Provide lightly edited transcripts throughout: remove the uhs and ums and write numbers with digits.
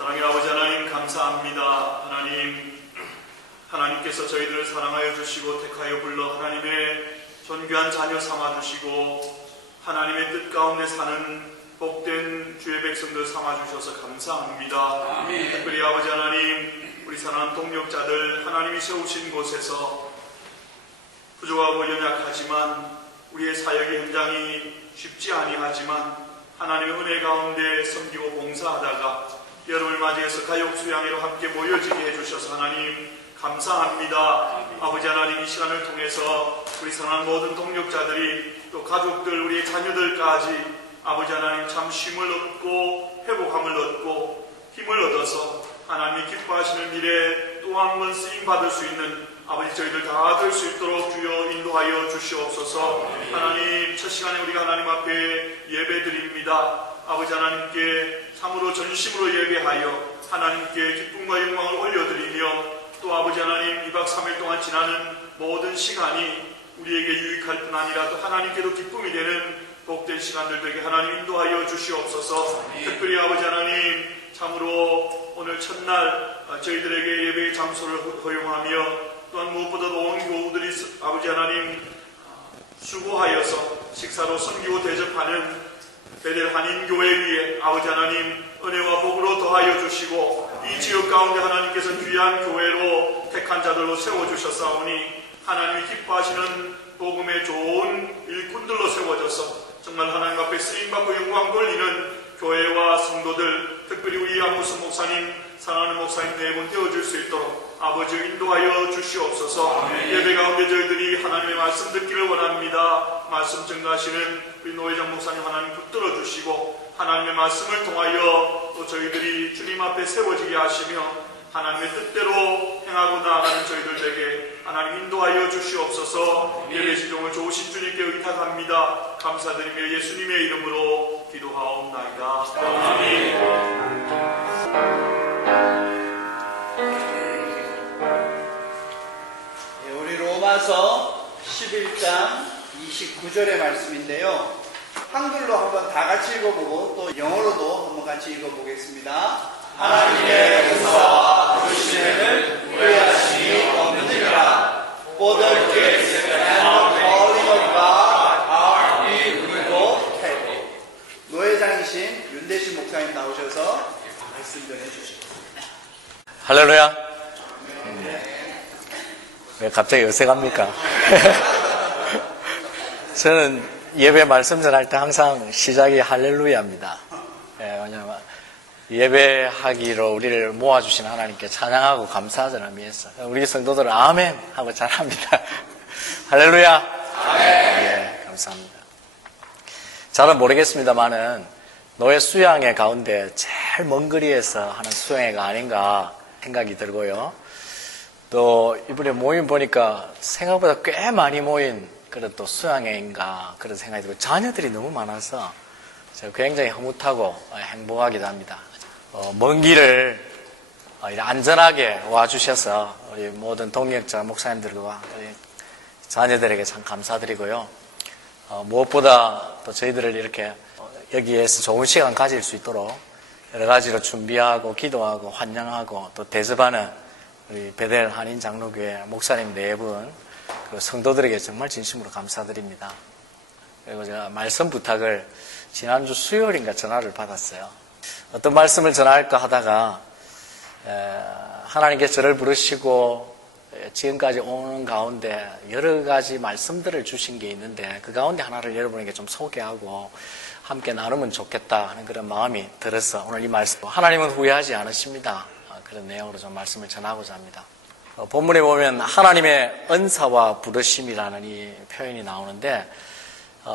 사랑의 아버지 하나님 감사합니다. 하나님께서 저희들을 사랑하여 주시고 택하여 불러 하나님의 존귀한 자녀 삼아주시고 하나님의 뜻 가운데 사는 복된 주의 백성들 삼아주셔서 감사합니다. 아멘. 특별히 아버지 하나님, 우리 사랑하는 동력자들 하나님이 세우신 곳에서 부족하고 연약하지만 우리의 사역의 현장이 쉽지 아니하지만 하나님의 은혜 가운데 섬기고 봉사하다가 여름을 맞이해서 가족 수양회로 함께 모여지게 해주셔서 하나님 감사합니다. 아버지 하나님, 이 시간을 통해서 우리 사랑하는 모든 동력자들이 또 가족들, 우리의 자녀들까지 아버지 하나님 참 쉼을 얻고 회복함을 얻고 힘을 얻어서 하나님이 기뻐하시는 일에 또 한 번 쓰임받을 수 있는 아버지 저희들 다 될 수 있도록 주여 인도하여 주시옵소서. 하나님, 첫 시간에 우리가 하나님 앞에 예배드립니다. 아버지 하나님께 참으로 전심으로 예배하여 하나님께 기쁨과 영광을 올려드리며 또 아버지 하나님 2박 3일 동안 지나는 모든 시간이 우리에게 유익할 뿐 아니라 또 하나님께도 기쁨이 되는 복된 시간들 되게 하나님 인도하여 주시옵소서. 특별히 아버지 하나님, 참으로 오늘 첫날 저희들에게 예배의 장소를 허용하며 또한 무엇보다도 온 교우들이 아버지 하나님 수고하여서 식사로 섬기고 대접하는 베델 한인교회 위에 아버지 하나님 은혜와 복으로 더하여 주시고 이 지역 가운데 하나님께서 귀한 교회로 택한 자들로 세워주셨사오니 하나님이 기뻐하시는 복음의 좋은 일꾼들로 세워져서 정말 하나님 앞에 쓰임받고 영광 돌리는 교회와 성도들, 특별히 우리 안무슨 목사님, 사랑하는 목사님 네 분 되어줄 수 있도록 아버지 인도하여 주시옵소서. 아멘. 예배 가운데 저희들이 하나님의 말씀 듣기를 원합니다. 말씀 증가하시는 우리 노회정 목사님 하나님 붙들어 주시고 하나님의 말씀을 통하여 또 저희들이 주님 앞에 세워지게 하시며 하나님의 뜻대로 행하고 나아가는 저희들에게 하나님 인도하여 주시옵소서. 예배 지종을 좋으신 주님께 의탁합니다. 감사드리며 예수님의 이름으로 기도하옵나이다. 아멘. 우리 로마서 11장 29절의 말씀인데요. 한글로 한번 다 같이 읽어보고 또 영어로도 한번 같이 읽어보겠습니다. 하나님의 은사와 부르심을 후회하심이 없느니라. For the gifts and the calling of God are immutable. 노회장이신 윤대신 목사님 나오셔서 말씀 전해주시고. 할렐루야. 왜 갑자기 어색합니까? 저는 예배 말씀 전할 때 항상 시작이 할렐루야입니다. 왜냐하면 예배하기로 우리를 모아주신 하나님께 찬양하고 감사하자는 의미에서 우리 성도들은 아멘 하고 잘합니다. 할렐루야. 아멘. 예, 감사합니다. 잘은 모르겠습니다만은 노예 수양회 가운데 제일 먼 거리에서 하는 수양회가 아닌가 생각이 들고요. 또 이번에 모임 보니까 생각보다 꽤 많이 모인 그런 또 수양회인가 그런 생각이 들고 자녀들이 너무 많아서 제가 굉장히 흐뭇하고 행복하기도 합니다. 먼 길을 안전하게 와주셔서 우리 모든 동역자 목사님들과 우리 자녀들에게 참 감사드리고요. 무엇보다 또 저희들을 이렇게 여기에서 좋은 시간 가질 수 있도록 여러 가지로 준비하고 기도하고 환영하고 또 대접하는 우리 베델 한인 장로교회 목사님 네 분, 그리고 성도들에게 정말 진심으로 감사드립니다. 그리고 제가 말씀 부탁을 지난주 수요일인가 전화를 받았어요. 어떤 말씀을 전할까 하다가 하나님께서 저를 부르시고 지금까지 오는 가운데 여러 가지 말씀들을 주신 게 있는데 그 가운데 하나를 여러분에게 좀 소개하고 함께 나누면 좋겠다 하는 그런 마음이 들어서 오늘 이 말씀, 하나님은 후회하지 않으십니다. 그런 내용으로 좀 말씀을 전하고자 합니다. 본문에 보면 하나님의 은사와 부르심이라는 이 표현이 나오는데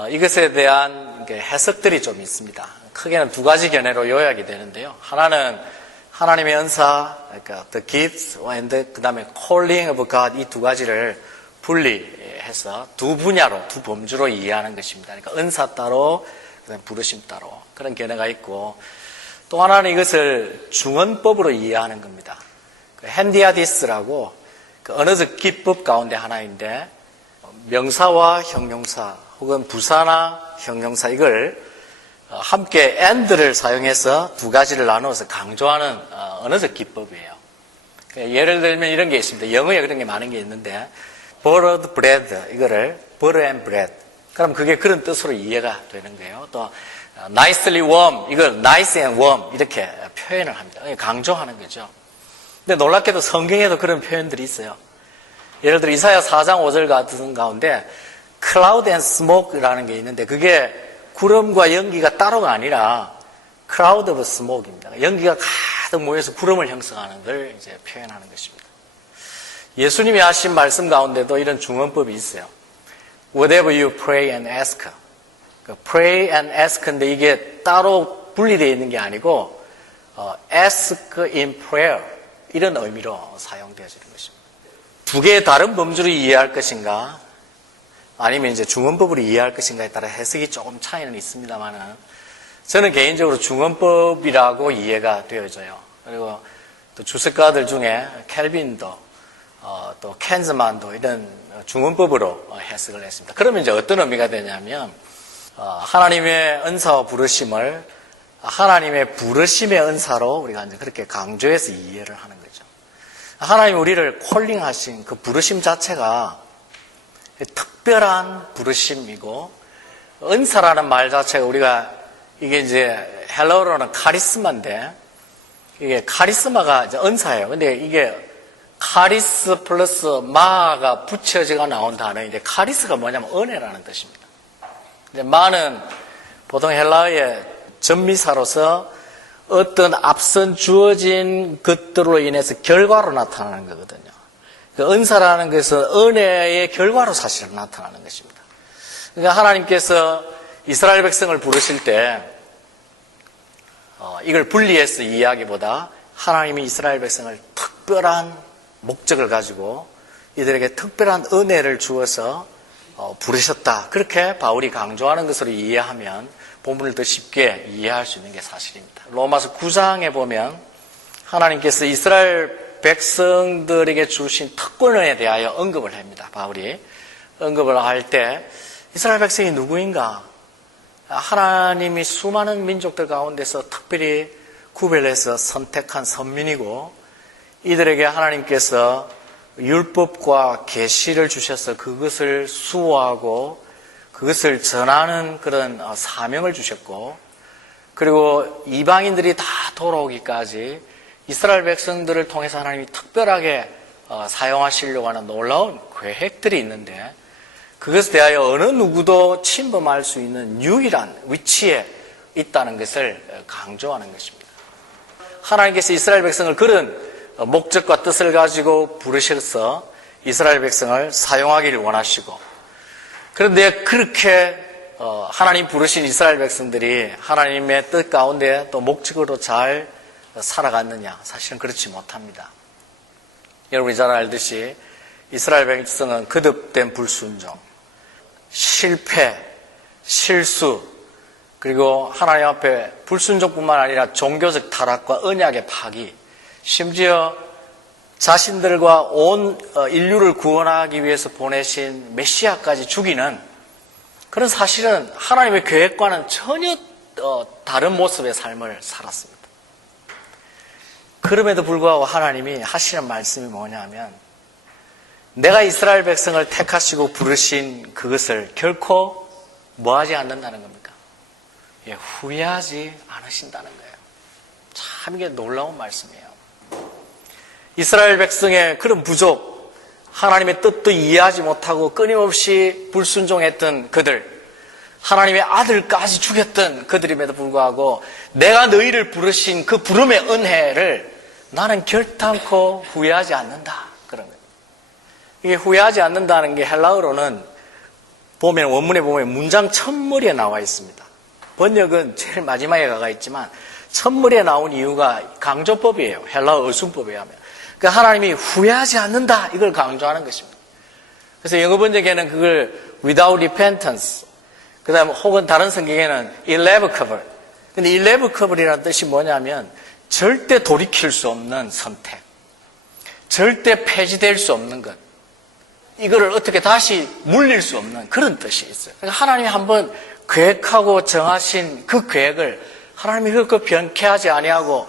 이것에 대한 해석들이 좀 있습니다. 크게는 두 가지 견해로 요약이 되는데요. 하나는 하나님의 은사, 그러니까 the gifts and 그 다음에 calling of God, 이 두 가지를 분리해서 두 분야로, 두 범주로 이해하는 것입니다. 그러니까 은사 따로, 그 다음에 부르심 따로 그런 견해가 있고 또 하나는 이것을 중언법으로 이해하는 겁니다. 핸디아디스라고 그 언어적 기법 가운데 하나인데 명사와 형용사 혹은 부사나 형용사 이걸 함께 and를 사용해서 두 가지를 나누어서 강조하는 언어적 기법이에요. 예를 들면 이런 게 있습니다. 영어에 그런 게 많은 게 있는데 borrowed bread 이거를 borrow and bread 그럼 그게 그런 뜻으로 이해가 되는 거예요. 또 nicely warm 이걸 nice and warm 이렇게 표현을 합니다. 강조하는 거죠. 근데 놀랍게도 성경에도 그런 표현들이 있어요. 예를 들어 이사야 4장 5절 같은 가운데 cloud and smoke라는 게 있는데 그게 구름과 연기가 따로가 아니라 cloud of smoke입니다. 연기가 가득 모여서 구름을 형성하는 걸 이제 표현하는 것입니다. 예수님이 하신 말씀 가운데도 이런 중언법이 있어요. Whatever you pray and ask. pray and ask인데 이게 따로 분리되어 있는 게 아니고 ask in prayer 이런 의미로 사용되어지는 것입니다. 두 개의 다른 범주로 이해할 것인가 아니면 이제 중언법으로 이해할 것인가에 따라 해석이 조금 차이는 있습니다만은 저는 개인적으로 중언법이라고 이해가 되어져요. 그리고 또 주석가들 중에 켈빈도 또 켄즈만도 이런 중언법으로 해석을 했습니다. 그러면 이제 어떤 의미가 되냐면 하나님의 은사와 부르심을 하나님의 부르심의 은사로 우리가 이제 그렇게 강조해서 이해를 하는 거죠. 하나님이 우리를 콜링하신 그 부르심 자체가 특별한 부르심이고 은사라는 말 자체가 우리가 이게 이제 헬라어로는 카리스마인데 이게 카리스마가 이제 은사예요. 근데 이게 카리스 플러스 마가 붙여져가 나온 단어인데 카리스가 뭐냐면 은혜라는 뜻입니다. 근데 마는 보통 헬라어의 전미사로서 어떤 앞선 주어진 것들로 인해서 결과로 나타나는 거거든요. 그 은사라는 것은 은혜의 결과로 사실은 나타나는 것입니다. 그러니까 하나님께서 이스라엘 백성을 부르실 때 이걸 분리해서 이해하기보다 하나님이 이스라엘 백성을 특별한 목적을 가지고 이들에게 특별한 은혜를 주어서 부르셨다. 그렇게 바울이 강조하는 것으로 이해하면 본문을 더 쉽게 이해할 수 있는 게 사실입니다. 로마서 9장에 보면 하나님께서 이스라엘 백성들에게 주신 특권에 대하여 언급을 합니다. 바울이 언급을 할 때 이스라엘 백성이 누구인가? 하나님이 수많은 민족들 가운데서 특별히 구별해서 선택한 선민이고 이들에게 하나님께서 율법과 계시를 주셔서 그것을 수호하고 그것을 전하는 그런 사명을 주셨고 그리고 이방인들이 다 돌아오기까지 이스라엘 백성들을 통해서 하나님이 특별하게 사용하시려고 하는 놀라운 계획들이 있는데 그것에 대하여 어느 누구도 침범할 수 있는 유일한 위치에 있다는 것을 강조하는 것입니다. 하나님께서 이스라엘 백성을 그런 목적과 뜻을 가지고 부르셔서 이스라엘 백성을 사용하기를 원하시고 그런데 그렇게 하나님 부르신 이스라엘 백성들이 하나님의 뜻 가운데 또 목적으로 잘 살아갔느냐? 사실은 그렇지 못합니다. 여러분이 잘 알듯이 이스라엘 백성은 거듭된 불순종, 실패, 실수, 그리고 하나님 앞에 불순종뿐만 아니라 종교적 타락과 언약의 파기, 심지어 자신들과 온 인류를 구원하기 위해서 보내신 메시아까지 죽이는 그런 사실은 하나님의 계획과는 전혀 다른 모습의 삶을 살았습니다. 그럼에도 불구하고 하나님이 하시는 말씀이 뭐냐면 내가 이스라엘 백성을 택하시고 부르신 그것을 결코 뭐하지 않는다는 겁니까? 후회하지 않으신다는 거예요. 참 이게 놀라운 말씀이에요. 이스라엘 백성의 그런 부족, 하나님의 뜻도 이해하지 못하고 끊임없이 불순종했던 그들, 하나님의 아들까지 죽였던 그들임에도 불구하고 내가 너희를 부르신 그 부름의 은혜를 나는 결탄코 후회하지 않는다. 그런 거예요. 이게 후회하지 않는다는 게 헬라어로는 보면 원문에 보면 문장 첫머리에 나와 있습니다. 번역은 제일 마지막에 가가 있지만 첫머리에 나온 이유가 강조법이에요. 헬라어 어순법에 하면. 그러니까 하나님이 후회하지 않는다. 이걸 강조하는 것입니다. 그래서 영어 번역에는 그걸 without repentance, 그 다음에 혹은 다른 성경에는 irrevocable. 근데 irrevocable이라는 뜻이 뭐냐면 절대 돌이킬 수 없는 선택, 절대 폐지될 수 없는 것, 이거를 어떻게 다시 물릴 수 없는 그런 뜻이 있어요. 그러니까 하나님이 한번 계획하고 정하신 그 계획을 하나님이 그렇게 변케하지 아니하고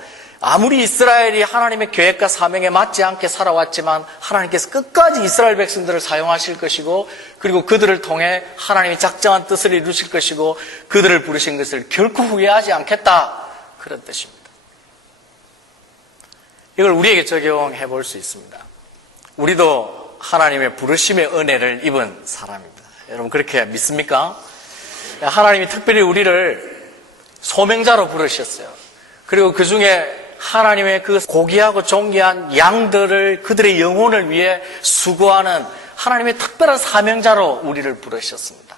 아무리 이스라엘이 하나님의 계획과 사명에 맞지 않게 살아왔지만 하나님께서 끝까지 이스라엘 백성들을 사용하실 것이고 그리고 그들을 통해 하나님이 작정한 뜻을 이루실 것이고 그들을 부르신 것을 결코 후회하지 않겠다. 그런 뜻입니다. 이걸 우리에게 적용해 볼 수 있습니다. 우리도 하나님의 부르심의 은혜를 입은 사람입니다. 여러분 그렇게 믿습니까? 하나님이 특별히 우리를 소명자로 부르셨어요. 그리고 그 중에 하나님의 그 고귀하고 존귀한 양들을 그들의 영혼을 위해 수고하는 하나님의 특별한 사명자로 우리를 부르셨습니다.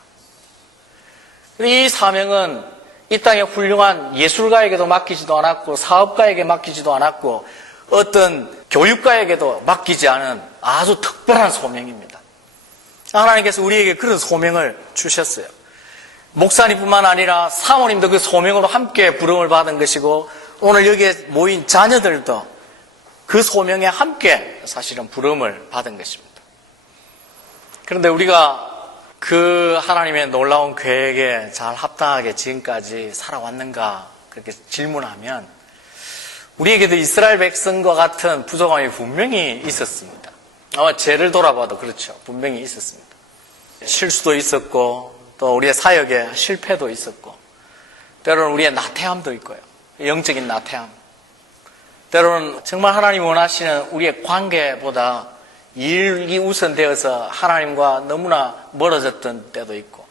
이 사명은 이 땅의 훌륭한 예술가에게도 맡기지도 않았고 사업가에게 맡기지도 않았고 어떤 교육가에게도 맡기지 않은 아주 특별한 소명입니다. 하나님께서 우리에게 그런 소명을 주셨어요. 목사님뿐만 아니라 사모님도 그 소명으로 함께 부름을 받은 것이고 오늘 여기에 모인 자녀들도 그 소명에 함께 사실은 부름을 받은 것입니다. 그런데 우리가 그 하나님의 놀라운 계획에 잘 합당하게 지금까지 살아왔는가 그렇게 질문하면 우리에게도 이스라엘 백성과 같은 부족함이 분명히 있었습니다. 아마 죄를 돌아봐도 그렇죠. 분명히 있었습니다. 실수도 있었고 또 우리의 사역에 실패도 있었고 때로는 우리의 나태함도 있고요. 영적인 나태함. 때로는 정말 하나님 원하시는 우리의 관계보다 일이 우선되어서 하나님과 너무나 멀어졌던 때도 있고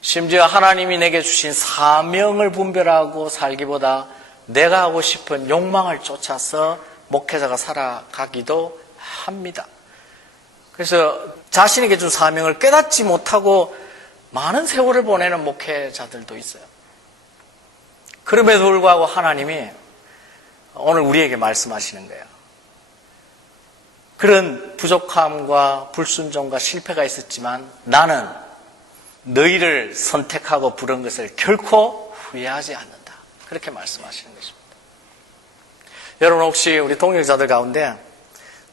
심지어 하나님이 내게 주신 사명을 분별하고 살기보다 내가 하고 싶은 욕망을 쫓아서 목회자가 살아가기도 합니다. 그래서 자신에게 준 사명을 깨닫지 못하고 많은 세월을 보내는 목회자들도 있어요. 그럼에도 불구하고 하나님이 오늘 우리에게 말씀하시는 거예요. 그런 부족함과 불순종과 실패가 있었지만 나는 너희를 선택하고 부른 것을 결코 후회하지 않는다. 그렇게 말씀하시는 것입니다. 여러분 혹시 우리 동역자들 가운데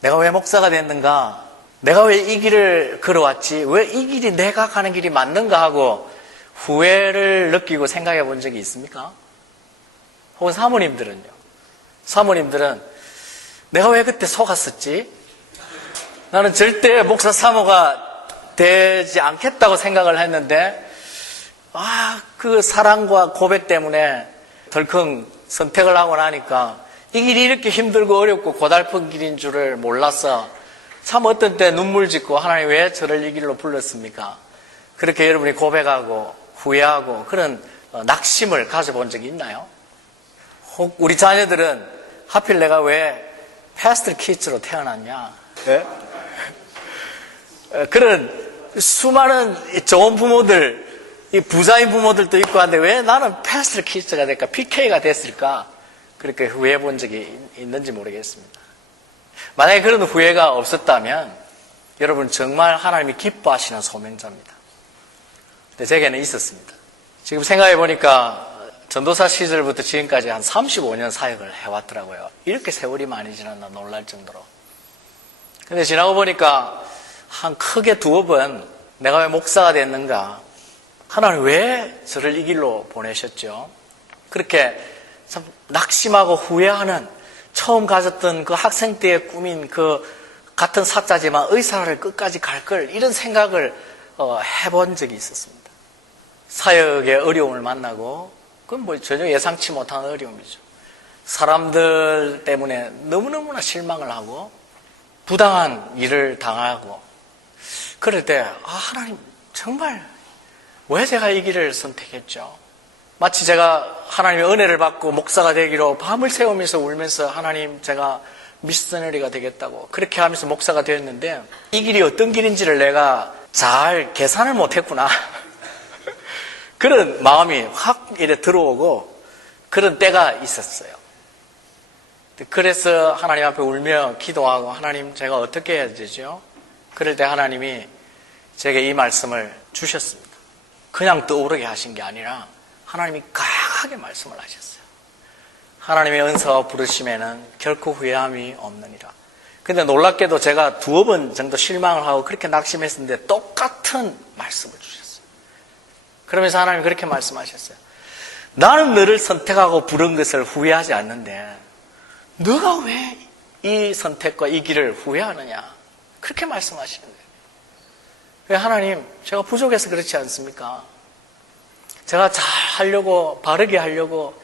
내가 왜 목사가 됐는가? 내가 왜 이 길을 걸어왔지? 왜 이 길이 내가 가는 길이 맞는가 하고 후회를 느끼고 생각해 본 적이 있습니까? 혹은 사모님들은요? 사모님들은 내가 왜 그때 속았었지? 나는 절대 목사 사모가 되지 않겠다고 생각을 했는데 그 사랑과 고백 때문에 덜컹 선택을 하고 나니까 이 길이 이렇게 힘들고 어렵고 고달픈 길인 줄을 몰라서 참 어떤 때 눈물 짓고 하나님 왜 저를 이 길로 불렀습니까? 그렇게 여러분이 고백하고 후회하고 그런 낙심을 가져본 적이 있나요? 혹 우리 자녀들은 하필 내가 왜 패스트 키즈로 태어났냐? 네? 그런 수많은 좋은 부모들, 부자인 부모들도 있고 한데 왜 나는 패스트 키즈가 될까? PK가 됐을까? 그렇게 후회해 본 적이 있는지 모르겠습니다. 만약에 그런 후회가 없었다면 여러분 정말 하나님이 기뻐하시는 소명자입니다. 근데 제게는 있었습니다. 지금 생각해 보니까 전도사 시절부터 지금까지 한 35년 사역을 해왔더라고요. 이렇게 세월이 많이 지났나 놀랄 정도로. 근데 지나고 보니까 한 크게 두어 번 내가 왜 목사가 됐는가? 하나님 왜 저를 이 길로 보내셨죠? 그렇게 참 낙심하고 후회하는 처음 가졌던 그 학생 때의 꿈인 그 같은 사자지만 의사를 끝까지 갈 걸 이런 생각을 해본 적이 있었습니다. 사역의 어려움을 만나고 그건 뭐 전혀 예상치 못한 어려움이죠. 사람들 때문에 너무너무나 실망을 하고 부당한 일을 당하고 그럴 때 하나님 정말 왜 제가 이 길을 선택했죠? 마치 제가 하나님의 은혜를 받고 목사가 되기로 밤을 새우면서 울면서 하나님 제가 미셔너리가 되겠다고 그렇게 하면서 목사가 되었는데 이 길이 어떤 길인지를 내가 잘 계산을 못했구나. 그런 마음이 확 이래 들어오고 그런 때가 있었어요. 그래서 하나님 앞에 울며 기도하고 하나님 제가 어떻게 해야 되죠? 그럴 때 하나님이 제게 이 말씀을 주셨습니다. 그냥 떠오르게 하신 게 아니라 하나님이 강하게 말씀을 하셨어요. 하나님의 은사와 부르심에는 결코 후회함이 없느니라. 근데 놀랍게도 제가 두어 번 정도 실망을 하고 그렇게 낙심했었는데 똑같은 말씀을 주셨어요. 그러면서 하나님이 그렇게 말씀하셨어요. 나는 너를 선택하고 부른 것을 후회하지 않는데 너가 왜 이 선택과 이 길을 후회하느냐? 그렇게 말씀하시는 거예요. 왜 하나님, 제가 부족해서 그렇지 않습니까? 제가 잘 하려고, 바르게 하려고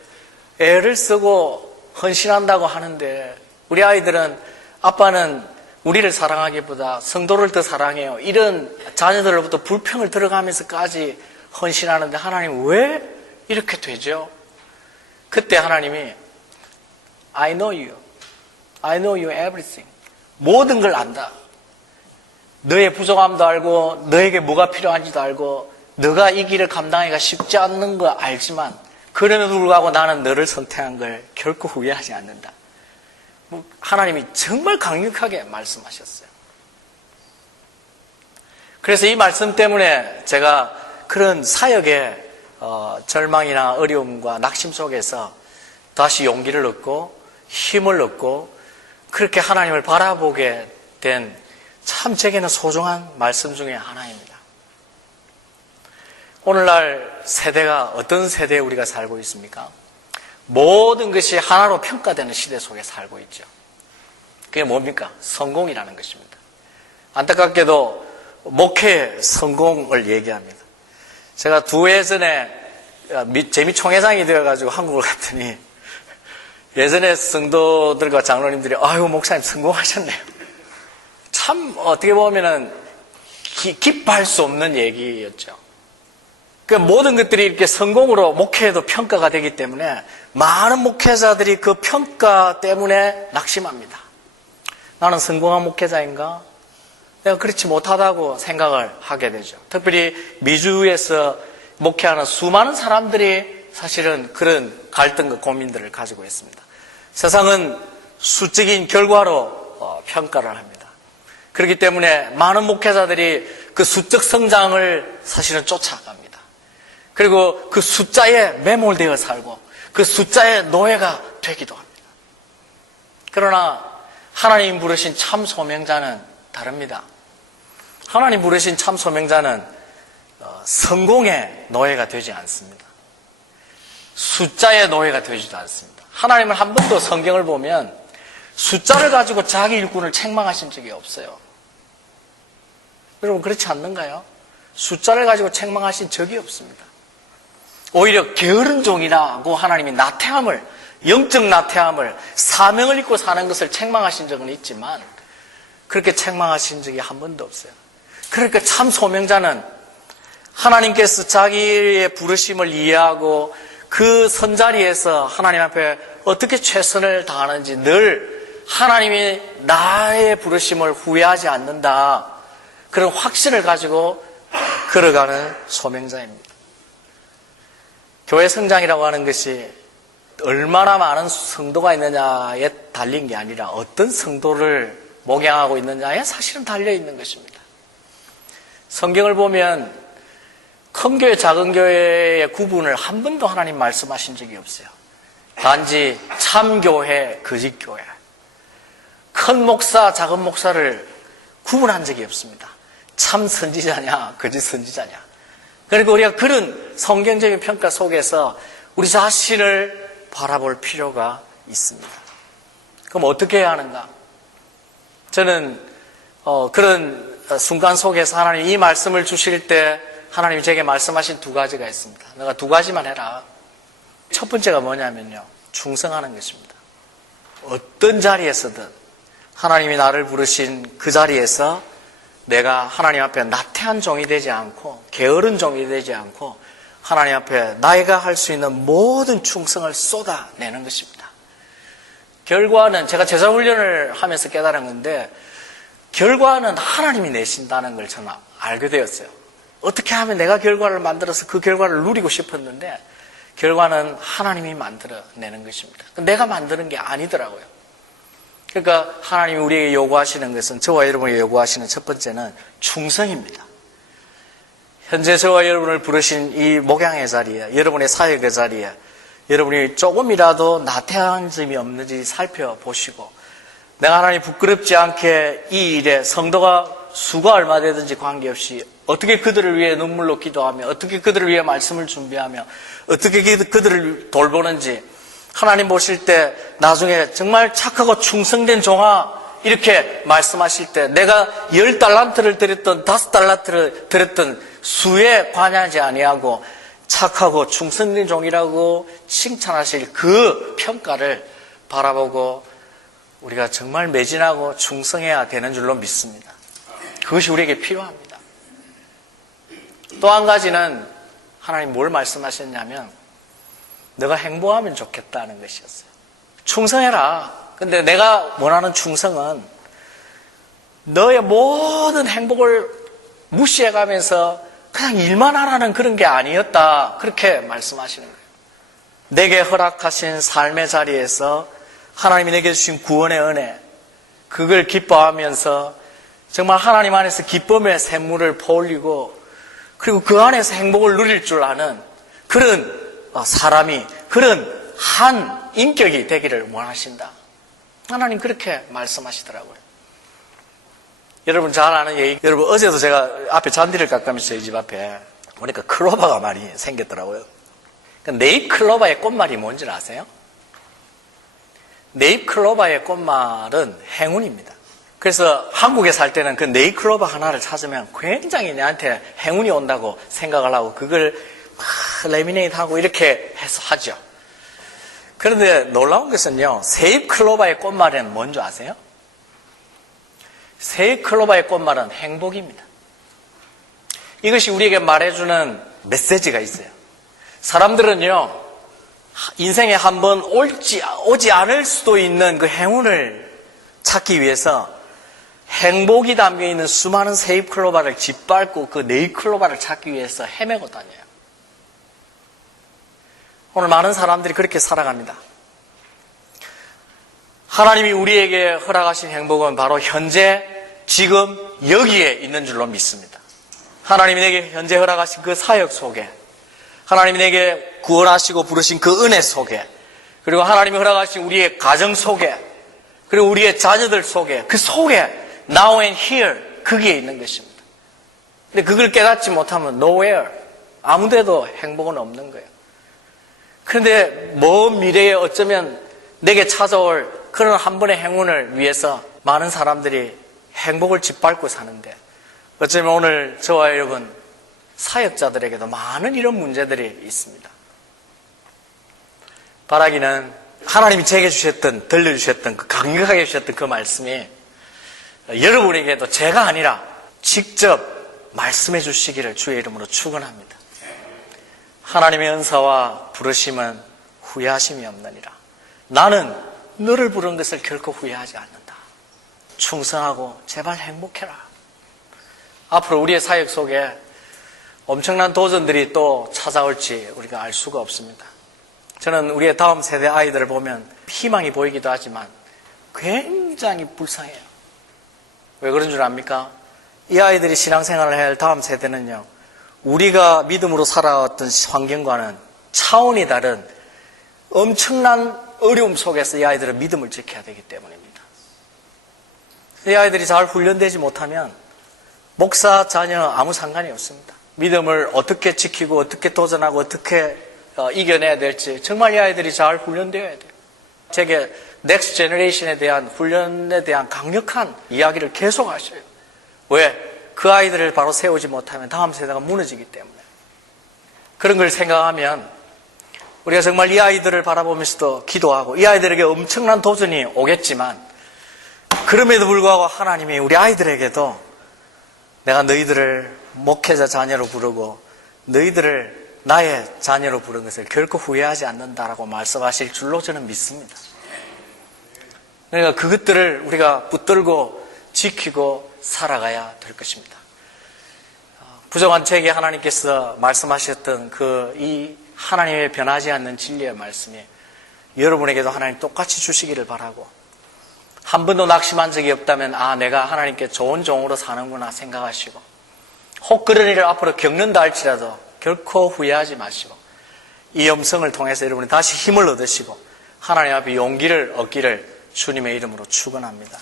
애를 쓰고 헌신한다고 하는데 우리 아이들은 아빠는 우리를 사랑하기보다 성도를 더 사랑해요. 이런 자녀들로부터 불평을 들어가면서까지 헌신하는데 하나님 왜 이렇게 되죠? 그때 하나님이 I know you. I know you everything. 모든 걸 안다. 너의 부족함도 알고 너에게 뭐가 필요한지도 알고 너가 이 길을 감당하기가 쉽지 않는 거 알지만 그럼에도 불구하고 나는 너를 선택한 걸 결코 후회하지 않는다. 하나님이 정말 강력하게 말씀하셨어요. 그래서 이 말씀 때문에 제가 그런 사역의 절망이나 어려움과 낙심 속에서 다시 용기를 얻고 힘을 얻고 그렇게 하나님을 바라보게 된 참 제게는 소중한 말씀 중에 하나입니다. 오늘날 세대가 어떤 세대에 우리가 살고 있습니까? 모든 것이 하나로 평가되는 시대 속에 살고 있죠. 그게 뭡니까? 성공이라는 것입니다. 안타깝게도 목회의 성공을 얘기합니다. 제가 2해 전에 재미총회장이 되어가지고 한국을 갔더니 예전에 성도들과 장로님들이 아유 목사님 성공하셨네요. 참 어떻게 보면은 기뻐할 수 없는 얘기였죠. 그 모든 것들이 이렇게 성공으로 목회에도 평가가 되기 때문에 많은 목회자들이 그 평가 때문에 낙심합니다. 나는 성공한 목회자인가? 내가 그렇지 못하다고 생각을 하게 되죠. 특별히 미주에서 목회하는 수많은 사람들이 사실은 그런 갈등과 고민들을 가지고 있습니다. 세상은 수적인 결과로 평가를 합니다. 그렇기 때문에 많은 목회자들이 그 수적 성장을 사실은 쫓아갑니다. 그리고 그 숫자에 매몰되어 살고 그 숫자의 노예가 되기도 합니다. 그러나 하나님 부르신 참 소명자는 다릅니다. 하나님 부르신 참 소명자는 성공의 노예가 되지 않습니다. 숫자의 노예가 되지도 않습니다. 하나님은 한 번도 성경을 보면 숫자를 가지고 자기 일꾼을 책망하신 적이 없어요. 여러분 그렇지 않는가요? 숫자를 가지고 책망하신 적이 없습니다. 오히려 게으른 종이라고 하나님이 나태함을, 영적 나태함을, 사명을 잊고 사는 것을 책망하신 적은 있지만 그렇게 책망하신 적이 한 번도 없어요. 그러니까 참 소명자는 하나님께서 자기의 부르심을 이해하고 그 선자리에서 하나님 앞에 어떻게 최선을 다하는지 늘 하나님이 나의 부르심을 후회하지 않는다. 그런 확신을 가지고 걸어가는 소명자입니다. 교회 성장이라고 하는 것이 얼마나 많은 성도가 있느냐에 달린 게 아니라 어떤 성도를 목양하고 있느냐에 사실은 달려있는 것입니다. 성경을 보면 큰 교회, 작은 교회의 구분을 한 번도 하나님 말씀하신 적이 없어요. 단지 참교회, 거짓교회. 큰 목사, 작은 목사를 구분한 적이 없습니다. 참 선지자냐, 거짓 선지자냐. 그리고 우리가 그런 성경적인 평가 속에서 우리 자신을 바라볼 필요가 있습니다. 그럼 어떻게 해야 하는가? 저는 그런 순간 속에서 하나님 이 말씀을 주실 때 하나님이 제게 말씀하신 2가지가 있습니다. 내가 2가지만 해라. 첫 번째가 뭐냐면요. 충성하는 것입니다. 어떤 자리에서든 하나님이 나를 부르신 그 자리에서 내가 하나님 앞에 나태한 종이 되지 않고 게으른 종이 되지 않고 하나님 앞에 나이가 할 수 있는 모든 충성을 쏟아내는 것입니다. 결과는 제가 제자훈련을 하면서 깨달은 건데 결과는 하나님이 내신다는 걸 저는 알게 되었어요. 어떻게 하면 내가 결과를 만들어서 그 결과를 누리고 싶었는데 결과는 하나님이 만들어내는 것입니다. 내가 만드는 게 아니더라고요. 그러니까 하나님이 우리에게 요구하시는 것은 저와 여러분에게 요구하시는 첫 번째는 충성입니다. 현재 저와 여러분을 부르신 이 목양의 자리에 여러분의 사역의 자리에 여러분이 조금이라도 나태한 점이 없는지 살펴보시고 내가 하나님 부끄럽지 않게 이 일에 성도가 수가 얼마 되든지 관계없이 어떻게 그들을 위해 눈물로 기도하며 어떻게 그들을 위해 말씀을 준비하며 어떻게 그들을 돌보는지 하나님 보실 때 나중에 정말 착하고 충성된 종아 이렇게 말씀하실 때 내가 10달란트를 드렸던 5달란트를 드렸던 수에 관여하지 아니하고 착하고 충성된 종이라고 칭찬하실 그 평가를 바라보고 우리가 정말 매진하고 충성해야 되는 줄로 믿습니다. 그것이 우리에게 필요합니다. 또 한 가지는 하나님 뭘 말씀하셨냐면 너가 행복하면 좋겠다는 것이었어요. 충성해라. 근데 내가 원하는 충성은 너의 모든 행복을 무시해가면서 그냥 일만 하라는 그런 게 아니었다. 그렇게 말씀하시는 거예요. 내게 허락하신 삶의 자리에서 하나님이 내게 주신 구원의 은혜, 그걸 기뻐하면서 정말 하나님 안에서 기쁨의 샘물을 퍼올리고 그리고 그 안에서 행복을 누릴 줄 아는 그런 사람이, 그런 한 인격이 되기를 원하신다. 하나님 그렇게 말씀하시더라고요. 여러분 잘 아는 얘기, 여러분 어제도 제가 앞에 잔디를 깎으면서 저희 집 앞에 보니까 클로바가 많이 생겼더라고요. 네잎 클로바의 꽃말이 뭔지 아세요? 네잎 클로바의 꽃말은 행운입니다. 그래서 한국에 살 때는 그 네잎 클로바 하나를 찾으면 굉장히 내한테 행운이 온다고 생각을 하고 그걸 막 레미네이트하고 이렇게 해서 하죠. 그런데 놀라운 것은요, 세잎 클로바의 꽃말은 뭔지 아세요? 세잎 클로바의 꽃말은 행복입니다. 이것이 우리에게 말해주는 메시지가 있어요. 사람들은요, 인생에 한번 오지 않을 수도 있는 그 행운을 찾기 위해서 행복이 담겨있는 수많은 세잎 클로바를 짓밟고 그 네잎 클로바를 찾기 위해서 헤매고 다녀요. 오늘 많은 사람들이 그렇게 살아갑니다. 하나님이 우리에게 허락하신 행복은 바로 현재, 지금, 여기에 있는 줄로 믿습니다. 하나님이 내게 현재 허락하신 그 사역 속에, 하나님이 내게 구원하시고 부르신 그 은혜 속에, 그리고 하나님이 허락하신 우리의 가정 속에, 그리고 우리의 자녀들 속에, 그 속에 now and here, 거기에 있는 것입니다. 근데 그걸 깨닫지 못하면 nowhere, 아무 데도 행복은 없는 거예요. 그런데 먼 미래에 어쩌면 내게 찾아올 그런 한 번의 행운을 위해서 많은 사람들이 행복을 짓밟고 사는데, 어쩌면 오늘 저와 여러분 사역자들에게도 많은 이런 문제들이 있습니다. 바라기는 하나님이 제게 주셨던, 들려주셨던, 강력하게 주셨던 그 말씀이 여러분에게도 제가 아니라 직접 말씀해 주시기를 주의 이름으로 축원합니다. 하나님의 은사와 부르심은 후회하심이 없느니라. 나는 너를 부른 것을 결코 후회하지 않는다. 충성하고 제발 행복해라. 앞으로 우리의 사역 속에 엄청난 도전들이 또 찾아올지 우리가 알 수가 없습니다. 저는 우리의 다음 세대 아이들을 보면 희망이 보이기도 하지만 굉장히 불쌍해요. 왜 그런 줄 압니까? 이 아이들이 신앙생활을 해야 할 다음 세대는요, 우리가 믿음으로 살아왔던 환경과는 차원이 다른 엄청난 어려움 속에서 이 아이들은 믿음을 지켜야 되기 때문입니다. 이 아이들이 잘 훈련되지 못하면 목사 자녀 아무 상관이 없습니다. 믿음을 어떻게 지키고 어떻게 도전하고 어떻게 이겨내야 될지 정말 이 아이들이 잘 훈련되어야 돼요. 제게 넥스트 제너레이션에 대한 훈련에 대한 강력한 이야기를 계속 하셔요. 왜? 그 아이들을 바로 세우지 못하면 다음 세대가 무너지기 때문에. 그런 걸 생각하면 우리가 정말 이 아이들을 바라보면서도 기도하고, 이 아이들에게 엄청난 도전이 오겠지만 그럼에도 불구하고 하나님이 우리 아이들에게도 내가 너희들을 목회자 자녀로 부르고 너희들을 나의 자녀로 부른 것을 결코 후회하지 않는다라고 말씀하실 줄로 저는 믿습니다. 그러니까 그것들을 우리가 붙들고 지키고 살아가야 될 것입니다. 부정한 제게 하나님께서 말씀하셨던 이 하나님의 변하지 않는 진리의 말씀이 여러분에게도 하나님 똑같이 주시기를 바라고, 한 번도 낙심한 적이 없다면 내가 하나님께 좋은 종으로 사는구나 생각하시고, 혹 그런 일을 앞으로 겪는다 할지라도 결코 후회하지 마시고, 이 음성을 통해서 여러분이 다시 힘을 얻으시고 하나님 앞에 용기를 얻기를 주님의 이름으로 축원합니다.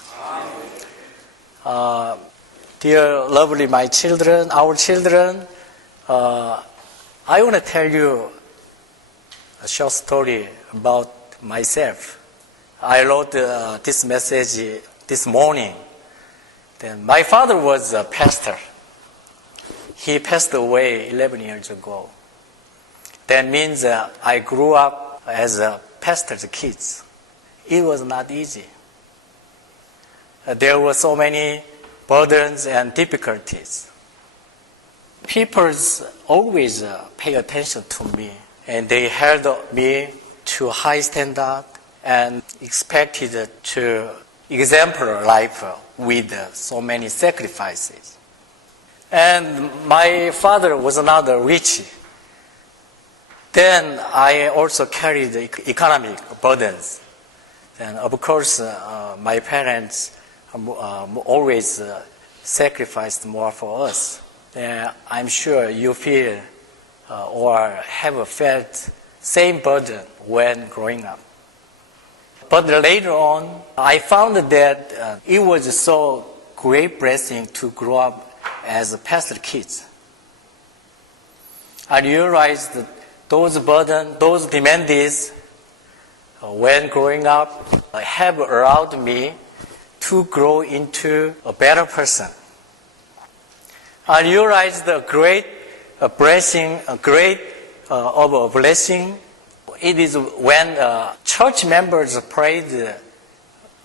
Dear lovely my children, our children, I want to tell you a short story about myself. I wrote this message this morning. Then my father was a pastor. He passed away 11 years ago. That means I grew up as a pastor's kids. It was not easy. There were so many burdens and difficulties. People always pay attention to me, and they held me to high standard and expected to exemplary life with so many sacrifices. And my father was not rich. Then I also carried economic burdens. And of course, my parents always sacrificed more for us. I'm sure you feel or have felt same burden when growing up. But later on, I found that it was so great blessing to grow up as pastor kids. I realized that those burdens, those demands, when growing up, have allowed me to grow into a better person. I realized a great blessing, of a blessing. It is when church members prayed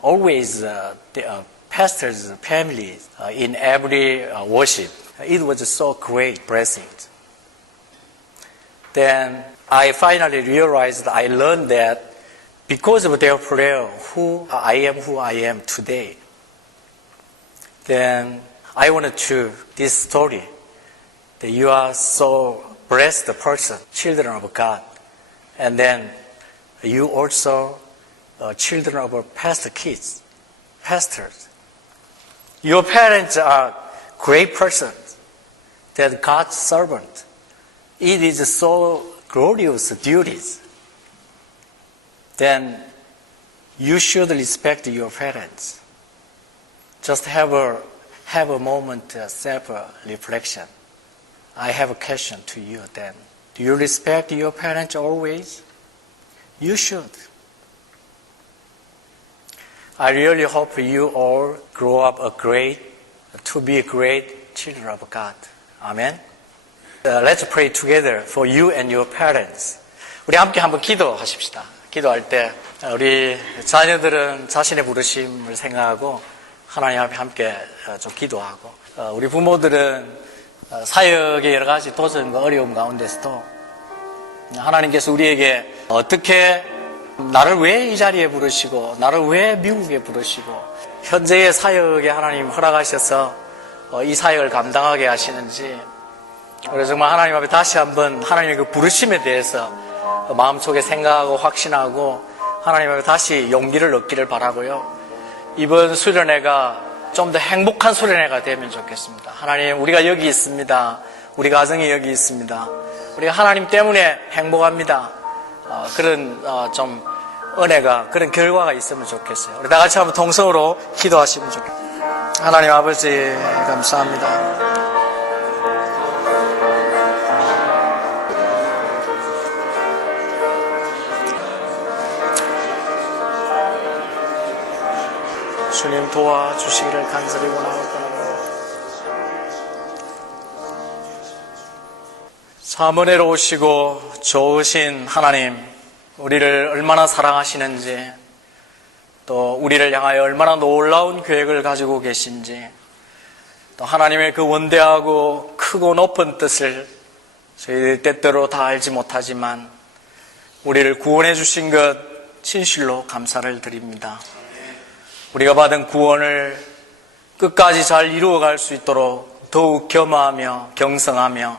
always the pastor's family in every worship. It was so great blessing. Then I finally realized, I learned that because of their prayer, who I am today. Then I want to this story that you are so blessed person, children of God. And then you also children of pastor kids, pastors. Your parents are great persons, that God's servant. It is so glorious duties. Then you should respect your parents. Just have a moment of self-reflection. I have a question to you then. Do you respect your parents always? You should. I really hope you all grow up to be great children of God. Amen. Let's pray together for you and your parents. 우리 함께 한번 기도하십시다. 기도할 때 우리 자녀들은 자신의 부르심을 생각하고 하나님 앞에 함께 좀 기도하고, 우리 부모들은 사역의 여러 가지 도전과 어려움 가운데서도 하나님께서 우리에게 어떻게 나를 왜 이 자리에 부르시고 나를 왜 미국에 부르시고 현재의 사역에 하나님 허락하셔서 이 사역을 감당하게 하시는지, 그래서 정말 하나님 앞에 다시 한번 하나님의 그 부르심에 대해서 마음속에 생각하고 확신하고 하나님 앞에 다시 용기를 얻기를 바라고요. 이번 수련회가 좀 더 행복한 수련회가 되면 좋겠습니다. 하나님, 우리가 여기 있습니다. 우리 가정이 여기 있습니다. 우리가 하나님 때문에 행복합니다. 그런 좀 은혜가, 그런 결과가 있으면 좋겠어요. 우리 다 같이 한번 통성으로 기도하시면 좋겠습니다. 하나님 아버지 감사합니다. 주님 도와주시기를 간절히 원하옵니다. 참 은혜로우시고 좋으신 하나님, 우리를 얼마나 사랑하시는지, 또 우리를 향하여 얼마나 놀라운 계획을 가지고 계신지, 또 하나님의 그 원대하고 크고 높은 뜻을 저희들 때때로 다 알지 못하지만 우리를 구원해 주신 것 진실로 감사를 드립니다. 우리가 받은 구원을 끝까지 잘 이루어갈 수 있도록 더욱 겸허하며 경성하며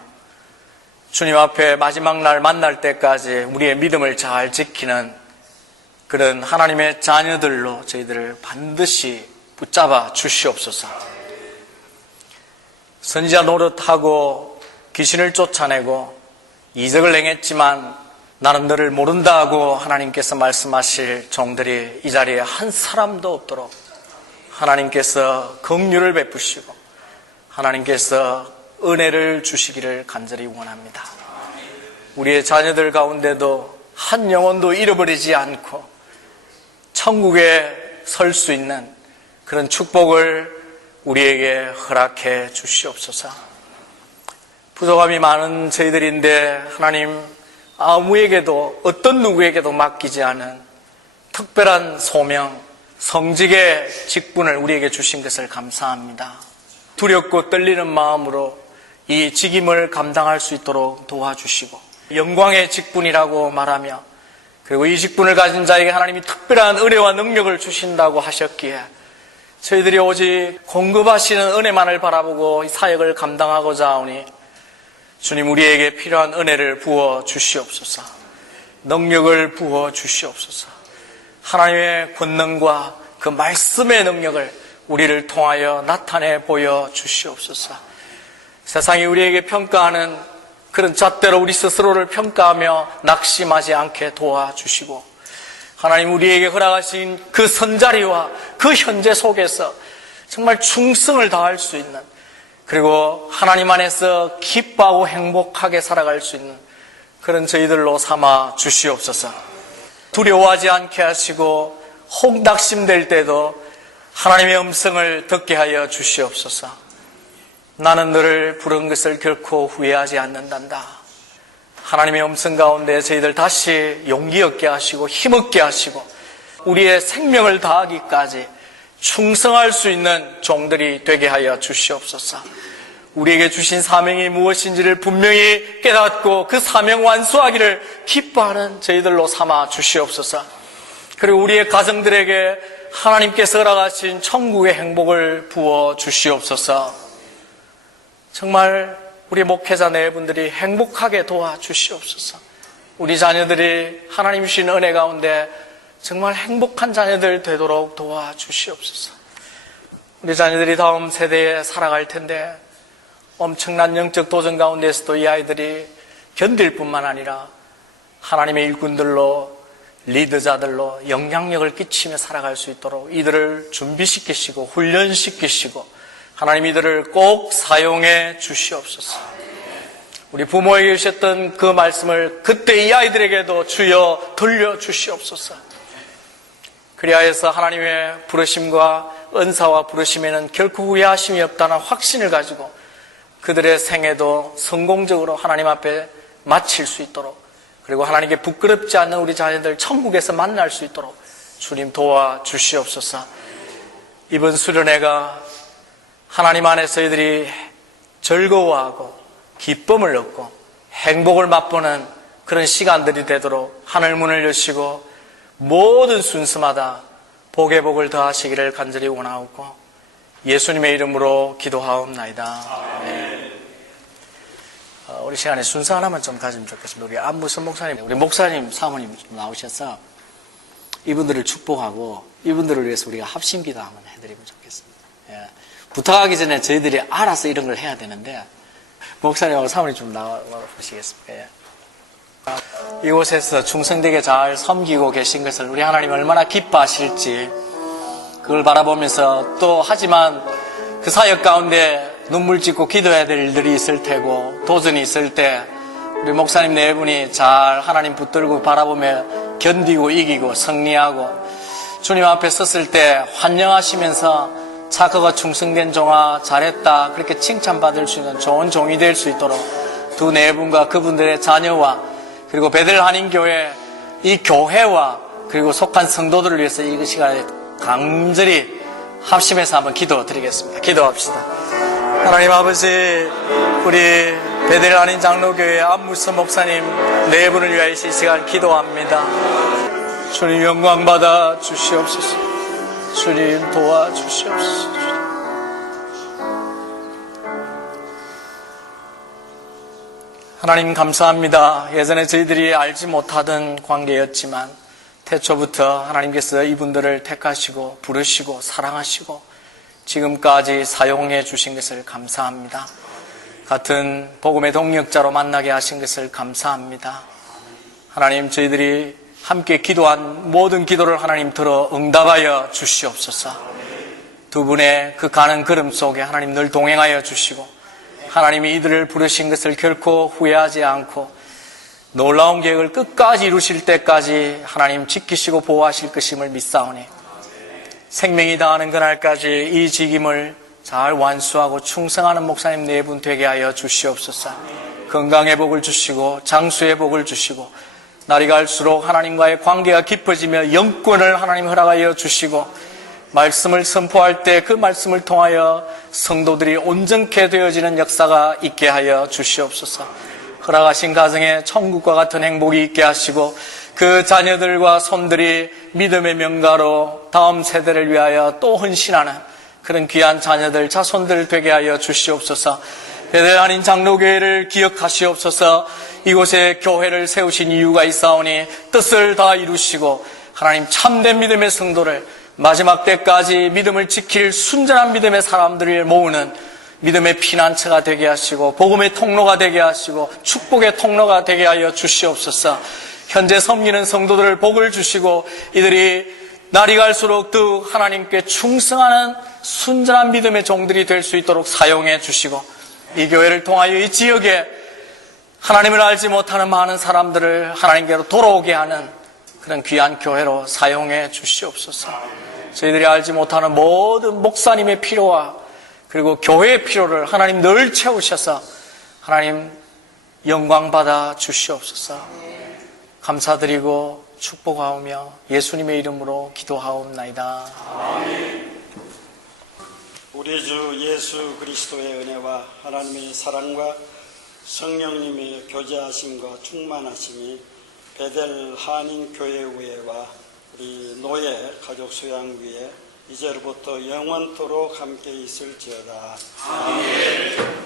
주님 앞에 마지막 날 만날 때까지 우리의 믿음을 잘 지키는 그런 하나님의 자녀들로 저희들을 반드시 붙잡아 주시옵소서. 선지자 노릇하고 귀신을 쫓아내고 이적을 행했지만 나는 너를 모른다고 하나님께서 말씀하실 종들이 이 자리에 한 사람도 없도록 하나님께서 긍휼을 베푸시고 하나님께서 은혜를 주시기를 간절히 원합니다. 우리의 자녀들 가운데도 한 영혼도 잃어버리지 않고 천국에 설 수 있는 그런 축복을 우리에게 허락해 주시옵소서. 부족함이 많은 저희들인데 하나님, 아무에게도 어떤 누구에게도 맡기지 않은 특별한 소명, 성직의 직분을 우리에게 주신 것을 감사합니다. 두렵고 떨리는 마음으로 이 직임을 감당할 수 있도록 도와주시고 영광의 직분이라고 말하며, 그리고 이 직분을 가진 자에게 하나님이 특별한 은혜와 능력을 주신다고 하셨기에 저희들이 오직 공급하시는 은혜만을 바라보고 이 사역을 감당하고자 하오니 주님, 우리에게 필요한 은혜를 부어 주시옵소서. 능력을 부어 주시옵소서. 하나님의 권능과 그 말씀의 능력을 우리를 통하여 나타내 보여 주시옵소서. 세상이 우리에게 평가하는 그런 잣대로 우리 스스로를 평가하며 낙심하지 않게 도와주시고, 하나님, 우리에게 허락하신 그 선자리와 그 현재 속에서 정말 충성을 다할 수 있는, 그리고 하나님 안에서 기뻐하고 행복하게 살아갈 수 있는 그런 저희들로 삼아 주시옵소서. 두려워하지 않게 하시고 혹 낙심될 때도 하나님의 음성을 듣게 하여 주시옵소서. 나는 너를 부른 것을 결코 후회하지 않는단다. 하나님의 음성 가운데 저희들 다시 용기 얻게 하시고 힘없게 하시고 우리의 생명을 다하기까지 충성할 수 있는 종들이 되게 하여 주시옵소서. 우리에게 주신 사명이 무엇인지를 분명히 깨닫고 그 사명 완수하기를 기뻐하는 저희들로 삼아 주시옵소서. 그리고 우리의 가정들에게 하나님께서 허락하신 천국의 행복을 부어 주시옵소서. 정말 우리 목회자 네 분들이 행복하게 도와주시옵소서. 우리 자녀들이 하나님 주신 은혜 가운데 정말 행복한 자녀들 되도록 도와주시옵소서. 우리 자녀들이 다음 세대에 살아갈 텐데 엄청난 영적 도전 가운데서도 이 아이들이 견딜 뿐만 아니라 하나님의 일꾼들로, 리더자들로 영향력을 끼치며 살아갈 수 있도록 이들을 준비시키시고 훈련시키시고 하나님 이들을 꼭 사용해 주시옵소서. 우리 부모에게 주셨던 그 말씀을 그때 이 아이들에게도 주여 들려주시옵소서. 그리하여서 하나님의 부르심과 은사와 부르심에는 결코 후회하심이 없다는 확신을 가지고 그들의 생애도 성공적으로 하나님 앞에 마칠 수 있도록, 그리고 하나님께 부끄럽지 않는 우리 자녀들 천국에서 만날 수 있도록 주님 도와주시옵소서. 이번 수련회가 하나님 안에서 이들이 즐거워하고 기쁨을 얻고 행복을 맛보는 그런 시간들이 되도록 하늘 문을 여시고 모든 순서마다 복의 복을 더하시기를 간절히 원하옵고 예수님의 이름으로 기도하옵나이다. 우리 시간에 순서 하나만 좀 가지면 좋겠습니다. 우리 안무선 목사님, 우리 목사님 사모님 좀 나오셔서 이분들을 축복하고 이분들을 위해서 우리가 합심기도 한번 해드리면 좋겠습니다. 예. 부탁하기 전에 저희들이 알아서 이런 걸 해야 되는데 목사님하고 사모님 좀 나와 보시겠습니까? 예. 이곳에서 충성되게 잘 섬기고 계신 것을 우리 하나님 얼마나 기뻐하실지 그걸 바라보면서 또 하지만 그 사역 가운데 눈물 짓고 기도해야 될 일들이 있을 테고 도전이 있을 때 우리 목사님 네 분이 잘 하나님 붙들고 바라보며 견디고 이기고 승리하고 주님 앞에 섰을 때 환영하시면서 착하고 충성된 종아 잘했다 그렇게 칭찬받을 수 있는 좋은 종이 될 수 있도록 두 네 분과 그분들의 자녀와 그리고 베들 한인교회 이 교회와 그리고 속한 성도들을 위해서 이 시간에 간절히 합심해서 한번 기도 드리겠습니다. 기도합시다. 하나님 아버지, 우리 베들 한인 장로교회 안무선 목사님 네 분을 위하여 이 시간 기도합니다. 주님 영광 받아 주시옵소서. 주님 도와주시옵소서. 하나님 감사합니다. 예전에 저희들이 알지 못하던 관계였지만 태초부터 하나님께서 이분들을 택하시고 부르시고 사랑하시고 지금까지 사용해 주신 것을 감사합니다. 같은 복음의 동력자로 만나게 하신 것을 감사합니다. 하나님, 저희들이 함께 기도한 모든 기도를 하나님 들어 응답하여 주시옵소서. 두 분의 그 가는 걸음 속에 하나님 늘 동행하여 주시고 하나님이 이들을 부르신 것을 결코 후회하지 않고 놀라운 계획을 끝까지 이루실 때까지 하나님 지키시고 보호하실 것임을 믿사오니 생명이 다하는 그날까지 이 직임을 잘 완수하고 충성하는 목사님 네 분 되게 하여 주시옵소서. 건강의 복을 주시고 장수의 복을 주시고 날이 갈수록 하나님과의 관계가 깊어지며 영권을 하나님 허락하여 주시고 말씀을 선포할 때 그 말씀을 통하여 성도들이 온전케 되어지는 역사가 있게 하여 주시옵소서. 허락하신 가정에 천국과 같은 행복이 있게 하시고 그 자녀들과 손들이 믿음의 명가로 다음 세대를 위하여 또 헌신하는 그런 귀한 자녀들, 자손들 되게 하여 주시옵소서. 베델 한인 장로교회를 기억하시옵소서. 이곳에 교회를 세우신 이유가 있사오니 뜻을 다 이루시고 하나님 참된 믿음의 성도를 마지막 때까지 믿음을 지킬 순전한 믿음의 사람들을 모으는 믿음의 피난처가 되게 하시고 복음의 통로가 되게 하시고 축복의 통로가 되게 하여 주시옵소서. 현재 섬기는 성도들을 복을 주시고 이들이 날이 갈수록 더 하나님께 충성하는 순전한 믿음의 종들이 될 수 있도록 사용해 주시고 이 교회를 통하여 이 지역에 하나님을 알지 못하는 많은 사람들을 하나님께로 돌아오게 하는 그런 귀한 교회로 사용해 주시옵소서. 저희들이 알지 못하는 모든 목사님의 필요와 그리고 교회의 필요를 하나님 늘 채우셔서 하나님 영광 받아 주시옵소서. 감사드리고 축복하오며 예수님의 이름으로 기도하옵나이다. 우리 주 예수 그리스도의 은혜와 하나님의 사랑과 성령님의 교제하심과 충만하심이 베델 한인교회의회와 우리 노예 가족 수양 위에 이제로부터 영원토록 함께 있을지어다. 아멘.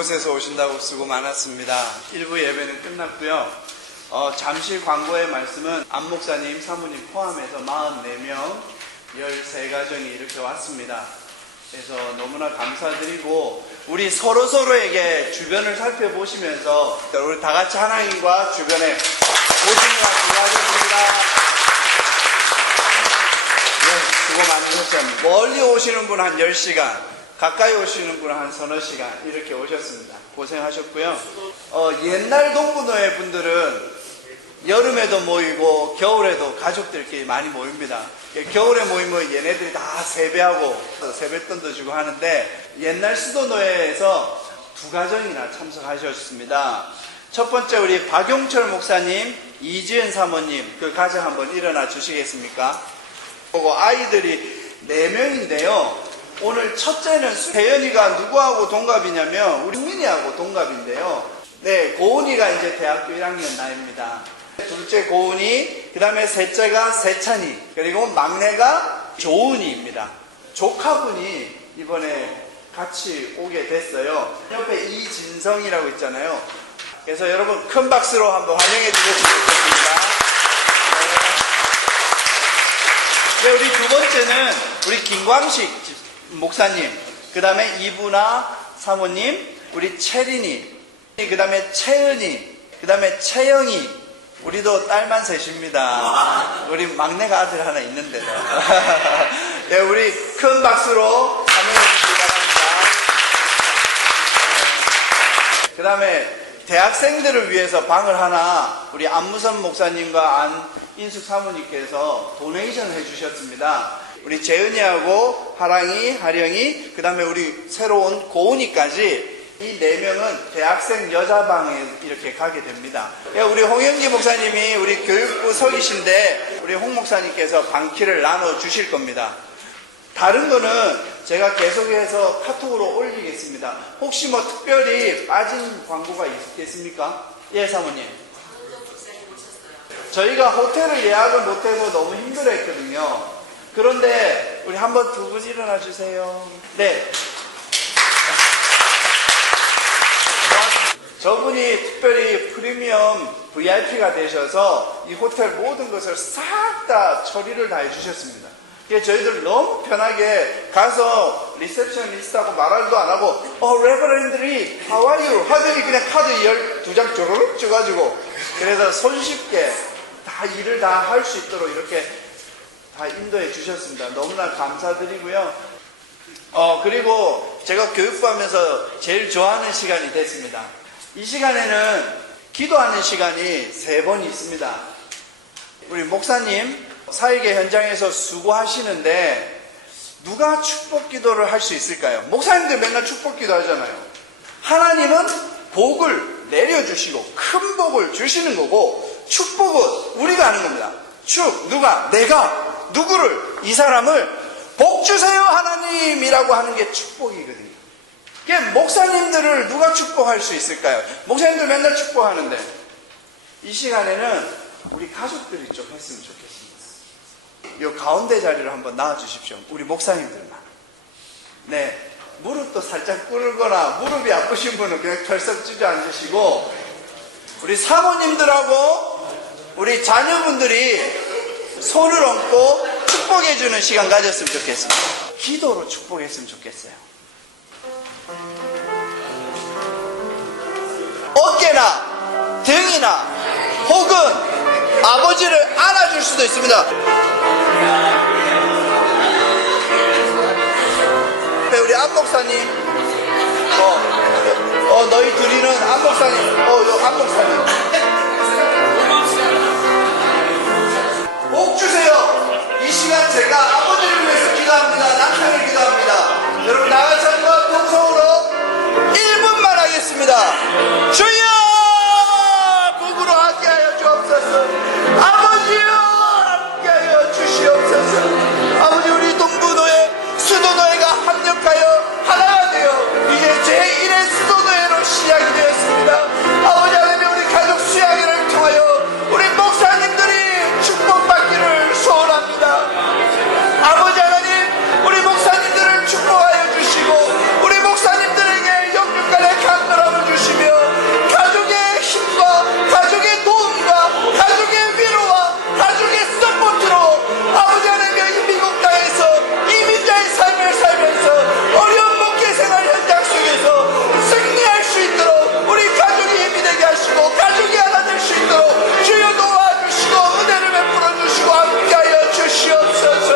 곳에서 오신다고 수고 많았습니다. 1부 예배는 끝났고요. 잠시 광고의 말씀은 안 목사님, 사모님 포함해서 44명, 13가정이 이렇게 왔습니다. 그래서 너무나 감사드리고 우리 서로에게 주변을 살펴보시면서 우리 다 같이 하나님과 주변에 오시느라 수고하셨습니다. 네, 수고 많이 하셨습니다. 멀리 오시는 분 한 10시간, 가까이 오시는 분은 한 서너 시간 이렇게 오셨습니다. 고생하셨고요. 옛날 동부노예 분들은 여름에도 모이고 겨울에도 가족들끼리 많이 모입니다. 겨울에 모이면 얘네들이 다 세배하고 세뱃돈도 주고 하는데 옛날 수도노예에서 2가정이나 참석하셨습니다. 첫 번째 우리 박용철 목사님, 이지은 사모님 그 가정 한번 일어나 주시겠습니까? 그리고 아이들이 4명인데요. 오늘 첫째는 대현이가 누구하고 동갑이냐면 우리 민이하고 동갑인데요. 네, 고은이가 이제 대학교 1학년 나이입니다. 둘째 고은이, 그 다음에 셋째가 세찬이, 그리고 막내가 조은이입니다. 조카분이 이번에 같이 오게 됐어요. 옆에 이진성이라고 있잖아요. 그래서 여러분 큰 박수로 한번 환영해 주셨으면 좋겠습니다. 네, 우리 두 번째는 우리 김광식 목사님, 그 다음에 이분아 사모님, 우리 채린이, 그 다음에 채은이, 그 다음에 채영이, 우리도 딸만 셋입니다. 우리 막내가 아들 하나 있는데도. 네, 우리 큰 박수로 환영해 주세요. 그 다음에 대학생들을 위해서 방을 하나 우리 안무선 목사님과 안인숙 사모님께서 도네이션 해주셨습니다. 우리 재은이하고 하랑이, 하령이, 그 다음에 우리 새로운 고은이까지 이 4명은 대학생 여자방에 이렇게 가게 됩니다. 우리 홍영기 목사님이 우리 교육부 서기신데 우리 홍 목사님께서 방키를 나눠주실 겁니다. 다른 거는 제가 계속해서 카톡으로 올리겠습니다. 혹시 뭐 특별히 빠진 광고가 있겠습니까? 예, 사모님. 저희가 호텔을 예약을 못해서 너무 힘들어 했거든요. 그런데 우리 한번 두 분 일어나 주세요. 네. 저분이 특별히 프리미엄 VIP가 되셔서 이 호텔 모든 것을 싹 다 처리를 다 해주셨습니다. 저희들 너무 편하게 가서 리셉션리스트하고 말도 안 하고 레버런드리 how are you? 하더니 그냥 카드 12장 쪼르륵 줘가지고 그래서 손쉽게 다 일을 다 할 수 있도록 이렇게 다 인도해 주셨습니다. 너무나 감사드리고요. 그리고 제가 교육부 하면서 제일 좋아하는 시간이 됐습니다. 이 시간에는 기도하는 시간이 3번 있습니다. 우리 목사님 사역의 현장에서 수고하시는데 누가 축복 기도를 할 수 있을까요? 목사님들 맨날 축복 기도 하잖아요. 하나님은 복을 내려주시고 큰 복을 주시는 거고 축복은 우리가 하는 겁니다. 내가 누구를 이 사람을 복 주세요 하나님이라고 하는 게 축복이거든요. 목사님들을 누가 축복할 수 있을까요? 목사님들 맨날 축복하는데 이 시간에는 우리 가족들이 좀 했으면 좋겠습니다. 이 가운데 자리를 한번 나와주십시오. 우리 목사님들만. 네, 무릎도 살짝 꿇거나 무릎이 아프신 분은 그냥 털썩 주저앉으시고 우리 사모님들하고 우리 자녀분들이 손을 얹고 축복해주는 시간 가졌으면 좋겠습니다. 기도로 축복했으면 좋겠어요. 어깨나 등이나 혹은 아버지를 안아줄 수도 있습니다. 우리 안 목사님, 너희 둘이는 안 목사님, 안 목사님. 복 주세요. 이 시간 제가 아버지를 위해서 기도합니다. 남편을 기도합니다. 여러분 나가서 한번 동성으로 1분만 하겠습니다. 주여 복으로 함께하여 주옵소서. 아버지여 함께하여 주시옵소서. 아버지 우리 동부노예 수도노예가 합력하여 하나가 되어 이제 제1의 수도노예로 시작이 되었습니다. 아버지 하나님 우리 가족 수양회를 통하여 우리 목사님들이 축복받기를 소원합니다. 아버지 하나님 우리 목사님들을 축복하여 주시고 우리 목사님들에게 영육간의 강건함을 주시며 가족의 힘과 가족의 도움과 가족의 위로와 가족의 서포트로 아버지 하나님 이 미국 땅에서 이민자의 삶을 살면서 어려운 목회 생활 현장 속에서 승리할 수 있도록 우리 가족이 힘이 되게 하시고 가족이 하나 될 수 있도록 주여 도와주시고 은혜를 베풀어 주시고 함께하여 주시옵소서.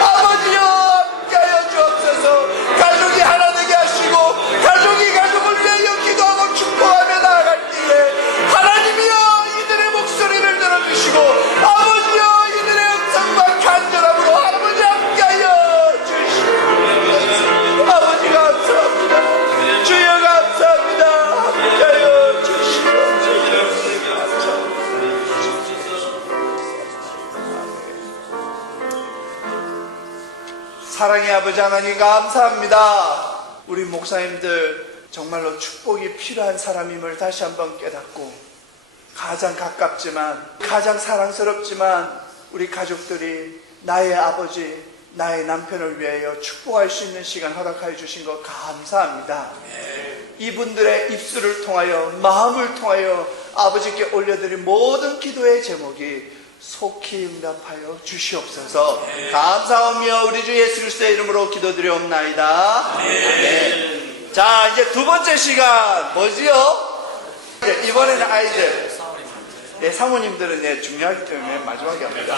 아버지여 함께하여 주옵소서. 가족이 하나 되게 하시고 가족이 가족을 위하여 기도하고 축복하며 나아갈 때에 하나님이여 이들의 목소리를 들어주시고 아버지여 이들의 음성과 간절함으로 아버지 함께하여 주시옵소서. 아버지 감사합니다. 주여 감사합니다. 함께하여 주시옵소서. 사랑의 아버지 하나님 감사합니다. 우리 목사님들 정말로 축복이 필요한 사람임을 다시 한번 깨닫고 가장 가깝지만 가장 사랑스럽지만 우리 가족들이 나의 아버지 나의 남편을 위하여 축복할 수 있는 시간 허락하여 주신 것 감사합니다. 이분들의 입술을 통하여 마음을 통하여 아버지께 올려드린 모든 기도의 제목이 속히 응답하여 주시옵소서. 감사하며 우리 주 예수 그리스도의 이름으로 기도드리옵나이다. 네. 자 이제 두 번째 시간 뭐지요? 이번에는 아이들 사모님들은 중요하기 때문에 마지막에 합니다.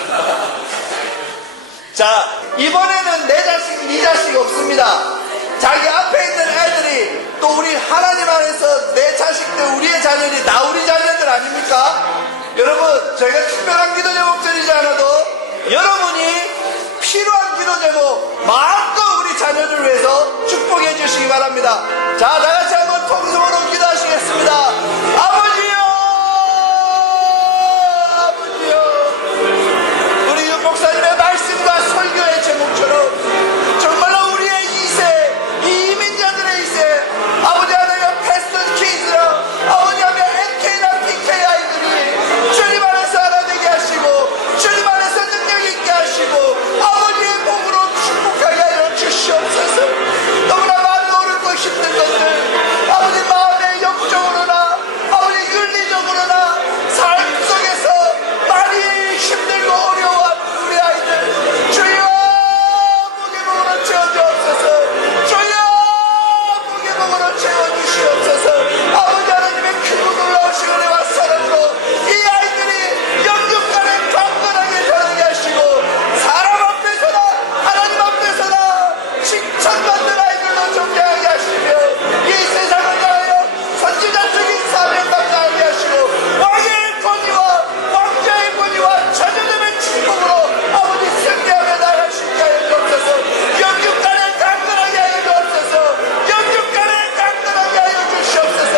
자 이번에는 내 자식 네 자식 없습니다. 자기 앞에 있는 애들이 또 우리 하나님 안에서 내 자식들, 우리의 자녀들이 다 우리 자녀들 아닙니까? 여러분, 저희가 특별한 기도 제목 드리지 않아도 여러분이 필요한 기도 제목 마음껏 우리 자녀들 위해서 축복해 주시기 바랍니다. 자, 다 같이 한번 통성으로 기도하시겠습니다. 아버지요, 아버지요. 우리 윤 목사님의 말씀과 설교의 제목처럼 정말로 우리의 2세, 이 이민자들의 2세, 아버지 하나님 패스터 키즈랑 아버지 하나님 NK나 PK 아이들이 주님 안에서 하나 되게 하시고 주님 안에서 능력 있게 하시고 아버지의 복으로 축복하게 하여 주시옵소서. 너무나 많은 어렵고 힘든 것들 아버지 마음의 영적으로나 아버지 윤리적으로나 삶 속에서 많이 힘들고 어려워한 우리 아이들 주여 복의 복으로 채워주옵소서. 주여 복의 복으로 채워주시옵소서. 아버지 하나님의 크고 놀라우신 은혜와 사랑으로 이 아이들이 영육간에 강건하게 자라게 하시고 사람 앞에서나 하나님 앞에서나 칭찬받는 아이들로 존재하게 하시며 이 세상을 다하여 선지자적인 삶을 감당하게 하시고 왕의 권위와 왕자의 권위와 자녀됨의 축복으로 아버지 승리하며 나갈 수 있게 하여 주옵소서. 영육간에 강건하게 하여 주옵소서. 영육간에 강건하게 하여 주시옵소서.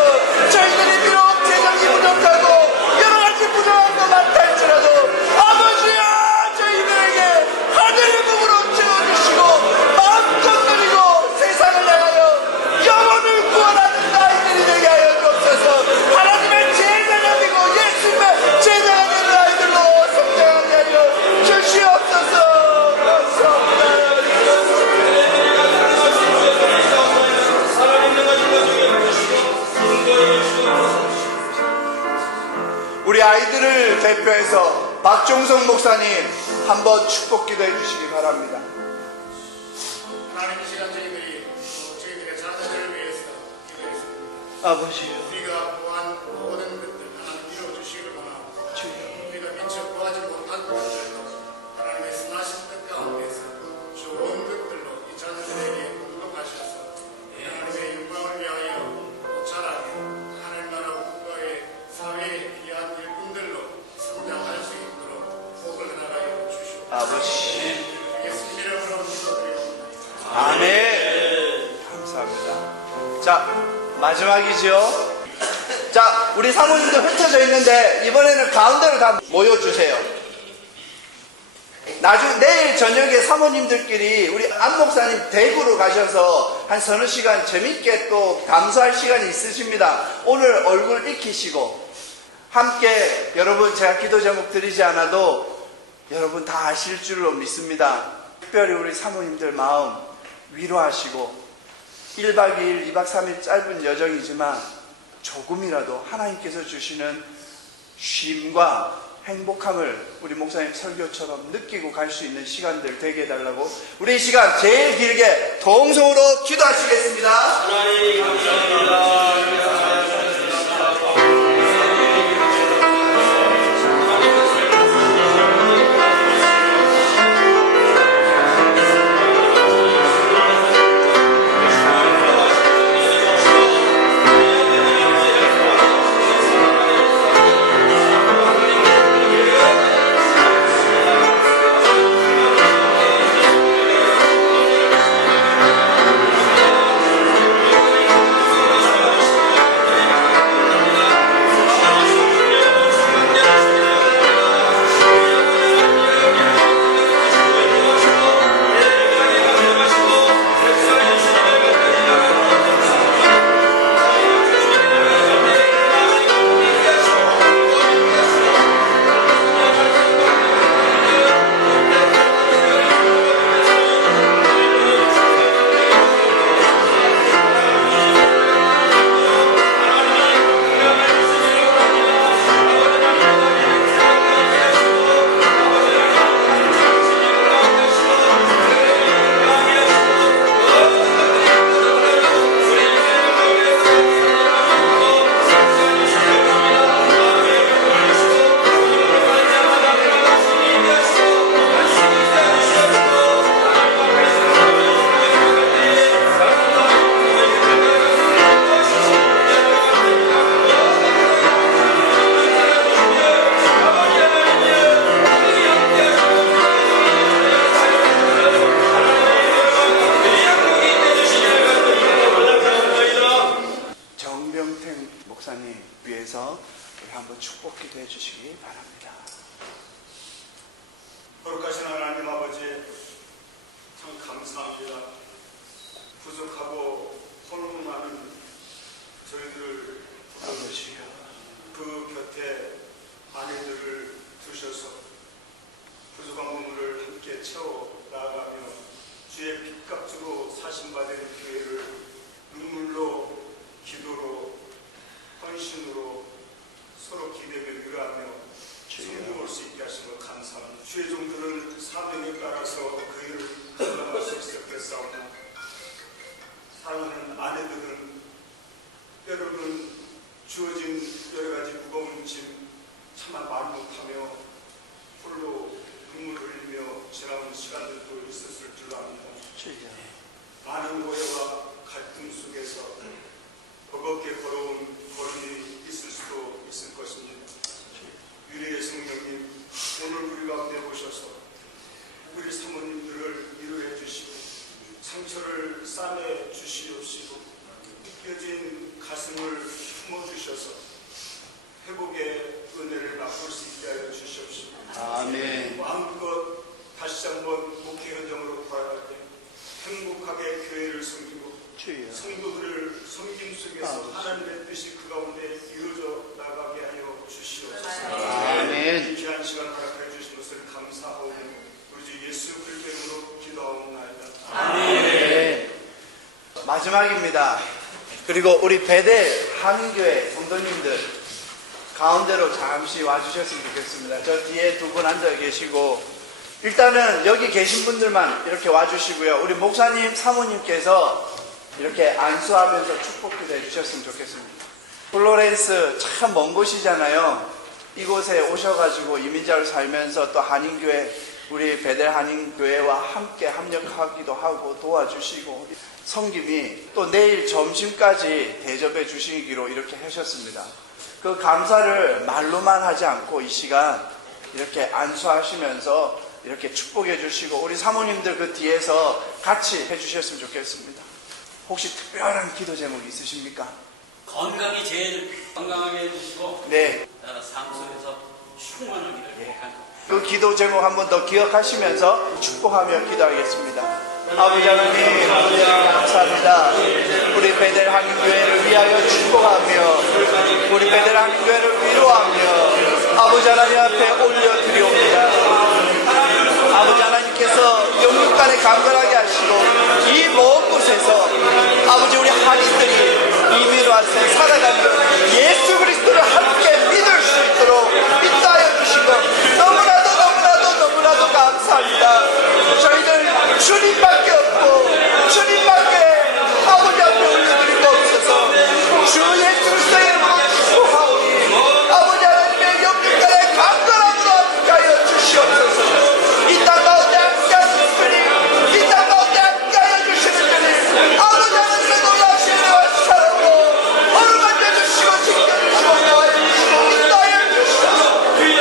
저희들이 비록 재정이 부족하고 여러가지 부족한 것 같다 할지라도 아버지야 저희들에게 하늘의 복으로 채워주시고 마음껏 누리고 세상을 향하여 영혼을 구원하는 아이들이 되게 하여 주옵소서. 하나님의 제자가 되고 예수님의 제자가 되는 아이들로 성장하게 하여 주시옵소서. 우리 아이들을 대표해서 박종성 목사님 한번 축복 기도해 주시기 바랍니다. 하나님 이 시간 저희들이 저희들의 자녀들을 위해서 기도했습니다. 아버지요, 우리가 구한 모든 것들 하나님 이루어주시기를 원하고 우리가 미처 구하지 못한 것들도 하나님의 선하신 뜻 가운데서 좋은 것들로 이 자녀들에게 공급하셔서 하나님의 영광을 위하여 또 자라게 하나님 나라 국가의 사회의 귀한 일꾼들로 성장할 수 있도록 복을 나가여 주시고 아버지. 예수님 이름으로 기도드립니다. 아멘. 감사합니다. 자, 마지막이죠. 자, 우리 사모님도 흩어져 있는데 이번에는 가운데로 다 모여주세요. 내일 저녁에 사모님들끼리 우리 안 목사님 대구로 가셔서 한 서너 시간 재밌게 또 감수할 시간이 있으십니다. 오늘 얼굴 익히시고 함께 여러분 제가 기도 제목 드리지 않아도 여러분 다 아실 줄로 믿습니다. 특별히 우리 사모님들 마음 위로하시고 1박 2일, 2박 3일 짧은 여정이지만 조금이라도 하나님께서 주시는 쉼과 행복함을 우리 목사님 설교처럼 느끼고 갈 수 있는 시간들 되게 해달라고 우리 이 시간 제일 길게 동성으로 기도하시겠습니다. 하나님 감사합니다. 축복 기도해 주시기 바랍니다. 거룩하신 하나님 아버지, 참 감사합니다. 부족하고 혼돈하는 저희들을 아버지요. 그 곁에 아내들을 두셔서 부족한 몸을 함께 채워 나아가며 주의 빚값으로 사신받은 교회를 눈물로, 기도로, 헌신으로 서로 기대며 위로하며 섬겨올 수 있게 하신 것 감사합니다. 주의 종들은 사명에 따라서 그 일을 감당할 수 있었겠사오나 사랑하는 아내들은 때로는 주어진 여러 가지 무거운 짐 차마 말 못하며 홀로 눈물을 흘리며 지나온 시간들도 있었을 줄로 압니다. 많은 오해와 갈등 속에서 버겁게 걸어온 걸음이 있을 수도 있을 것입니다. 유리의 성령님, 오늘 우리 가운데 오셔서 우리 사모님들을 위로해 주시고 상처를 싸매 주시옵시고 찢겨진 가슴을 품어주셔서 회복의 은혜를 맛볼 수 있게 하여 주시옵시고 아멘. 마음껏 다시 한번 목회 현장으로 돌아갈 때 행복하게 교회를 섬기고 주여. 성도들을 섬김 속에서 하나님의 뜻이 그 가운데 이루어져 나가게 하여 주시옵소서. 아멘. 귀한 시간 허락해 주신 것을 감사하오며 우리 주 예수 그리스도의 이름으로 기도하옵나이다. 아멘. 마지막입니다. 그리고 우리 베델 한인교회 성도님들 가운데로 잠시 와주셨으면 좋겠습니다. 저 뒤에 두 분 앉아 계시고 일단은 여기 계신 분들만 이렇게 와주시고요. 우리 목사님, 사모님께서 이렇게 안수하면서 축복 기도해 주셨으면 좋겠습니다. 플로렌스 참 먼 곳이잖아요. 이곳에 오셔가지고 이민자로 살면서 또 한인교회, 우리 베델 한인교회와 함께 합력하기도 하고 도와주시고 섬김이 또 내일 점심까지 대접해 주시기로 이렇게 하셨습니다. 그 감사를 말로만 하지 않고 이 시간 이렇게 안수하시면서 이렇게 축복해 주시고 우리 사모님들 그 뒤에서 같이 해주셨으면 좋겠습니다. 혹시 특별한 기도 제목 있으십니까? 건강이 제일 건강하게 해주시고 네. 삶 속에서 충만하기를 기대합니다. 그 기도 제목 한 번 더 기억하시면서 축복하며 기도하겠습니다. 아버지 하나님, 감사합니다. 우리 베델 한인교회를 위하여 축복하며 우리 베델 한인교회를 위로하며 아버지 하나님 앞에 올려드리옵니다. 아버지 하나님께서 영육간에 강건하게 하시고 이 먼 곳에서 아버지 우리 한인들이 이민 와서 살아가며 예수 그리스도를 함께 믿을 수 있도록 인도하여 주시고 너무나도 감사합니다. 저희들 주님밖에 없고 주님밖에 아버지 앞에 올려드릴 거 없어서 주 예수 그리스도의 이름으로 축복하오니 아버지 하나님의 영육간에 강건함으로 함께하여 주시옵소서. 이 땅 가운데 함께하는 분이 이 땅 가운데 함께하여 주시는 분이 아버지 하나님의 놀라신 은혜와 사랑으로 어루만져 주시고 지켜주시고 도와주시고 인도하여 주시옵소서.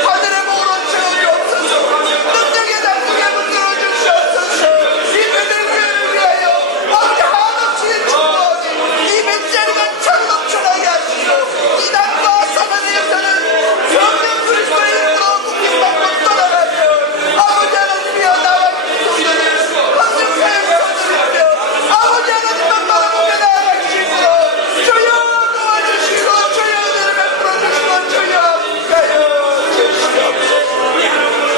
하늘의 복으로 채워주옵소서. 능력의 장국에 문들어 주시옵소서. 이 베델교회를 위하여 아버지 한없이 축복하니 이 뱃자리가 참 넘쳐나게 하시고 이 땅과 사단에서는 성령 그리스도의 이름으로 구김받고 떠나가며 아버지 하나님이여 나와 성도들을 헌신사에 서드리며 아버지 하나님만 바라보며 나아가시고 주여 도와주시고 주여 은혜를 베풀어 주시고 주여 함께하여 주시옵소서.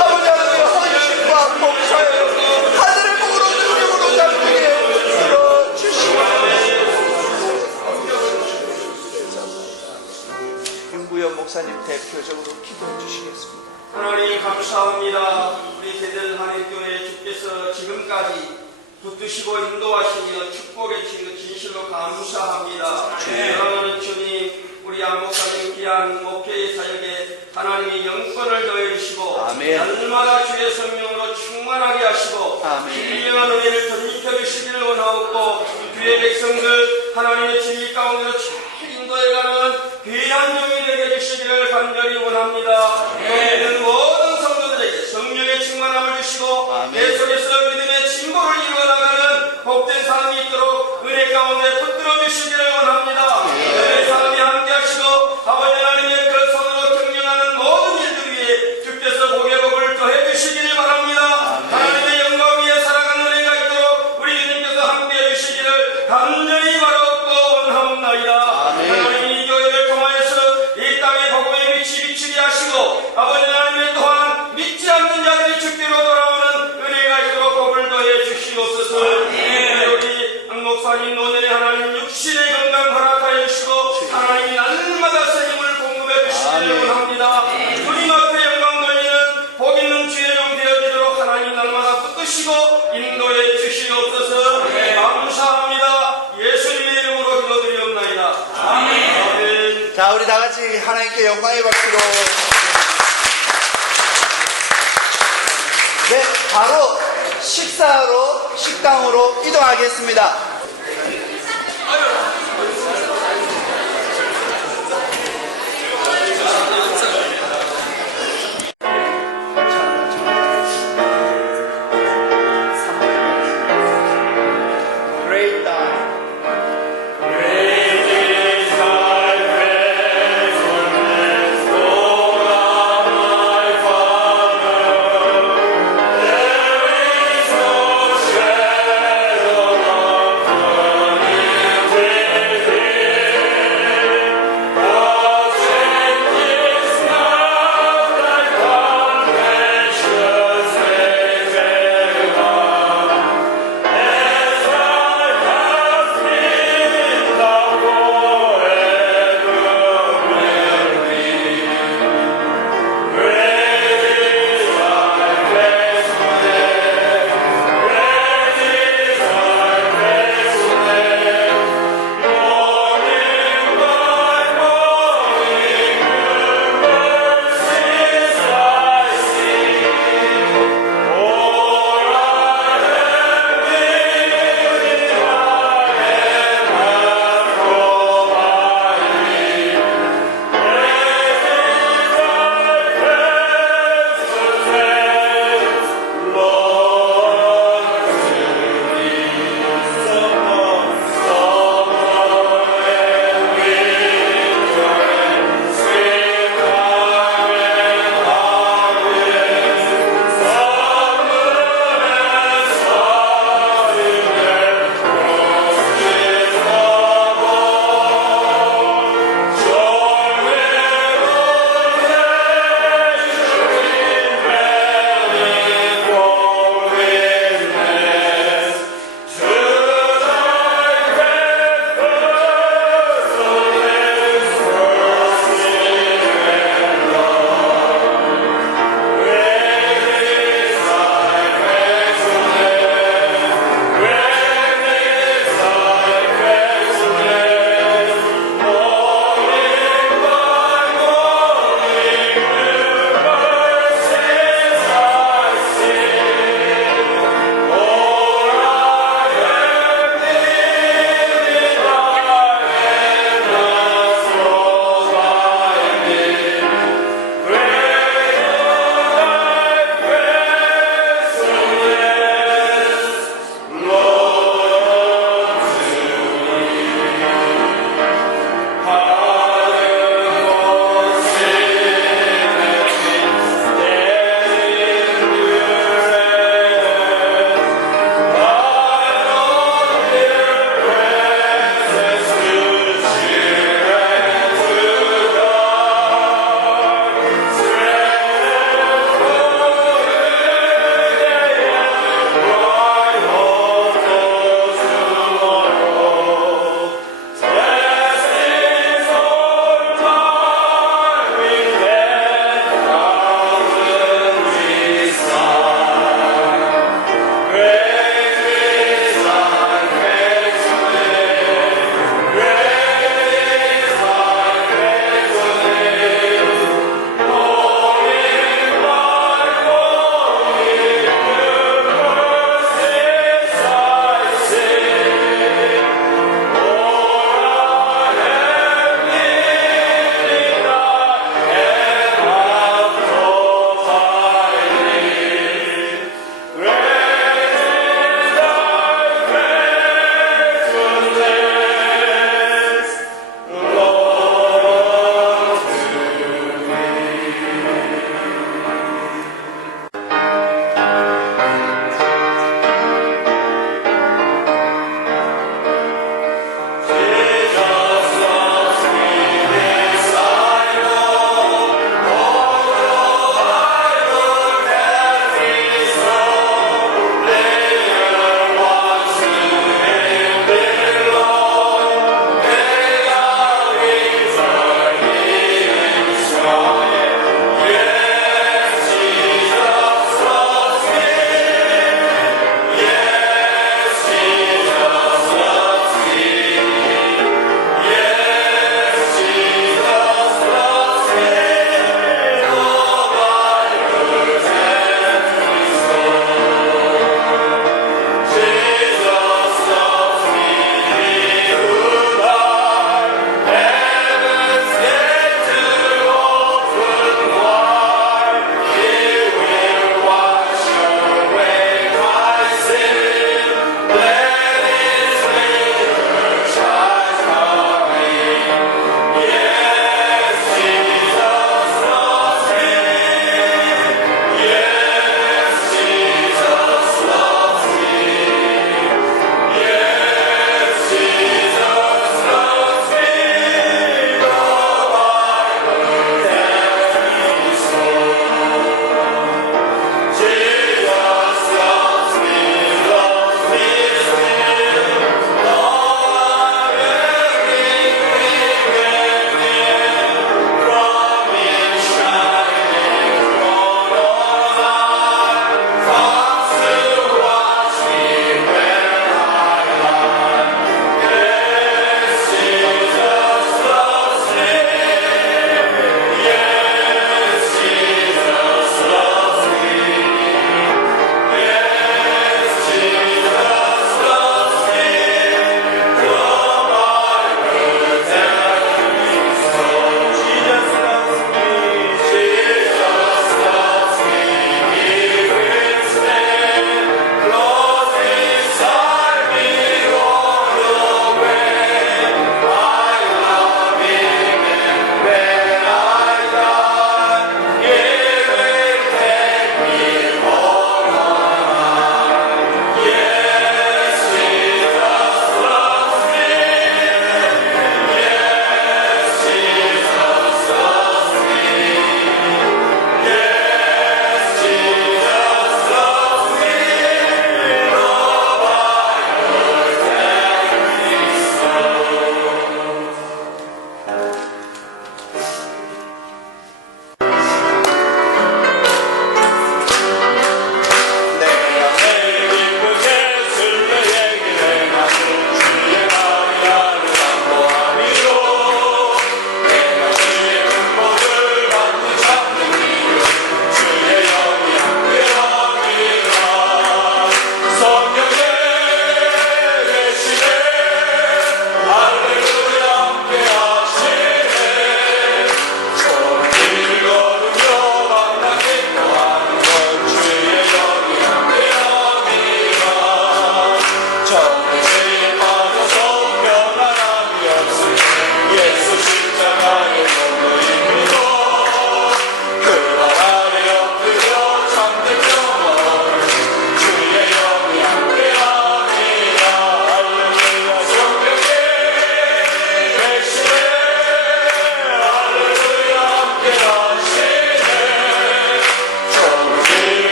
아버지 하나님 헌신과 봉사에 하늘의 복으로 능력으로 잠기게 이끌어 주시옵소서. 윤구현 목사님 대표적으로 기도해 주시겠습니다. 하나님 감사합니다. 우리 베델 한인교회 주께서 지금까지 붙드시고 인도하시며 축복해 주신 것 진실로 감사합니다. 사랑하는 주님, 우리 안 목사님 귀한 목회의 사역에 하나님이 영권을 더해 주시고 아멘. 날마다 주의 성령으로 충만하게 하시고 아멘. 신령한 은혜를 덧입혀 주시기를 원하옵고 주의 백성들 하나님의 진리 가운데로 잘 인도해가는 귀한 종이 되게 해주시기를 간절히 원합니다. 있는 모든 성도들에게 성령의 충만함을 주시고 아멘. 내 속에서 믿음의 진보를 이루어나가는 복된 삶이 있도록 은혜 가운데 붙들어 주시기를 원합니다. 은혜 사람이 함께 하시고 아버지 하나님의 그 손으로 경영하는 우리 하나님께 영광의 박수로. 네, 바로 식당으로 이동하겠습니다.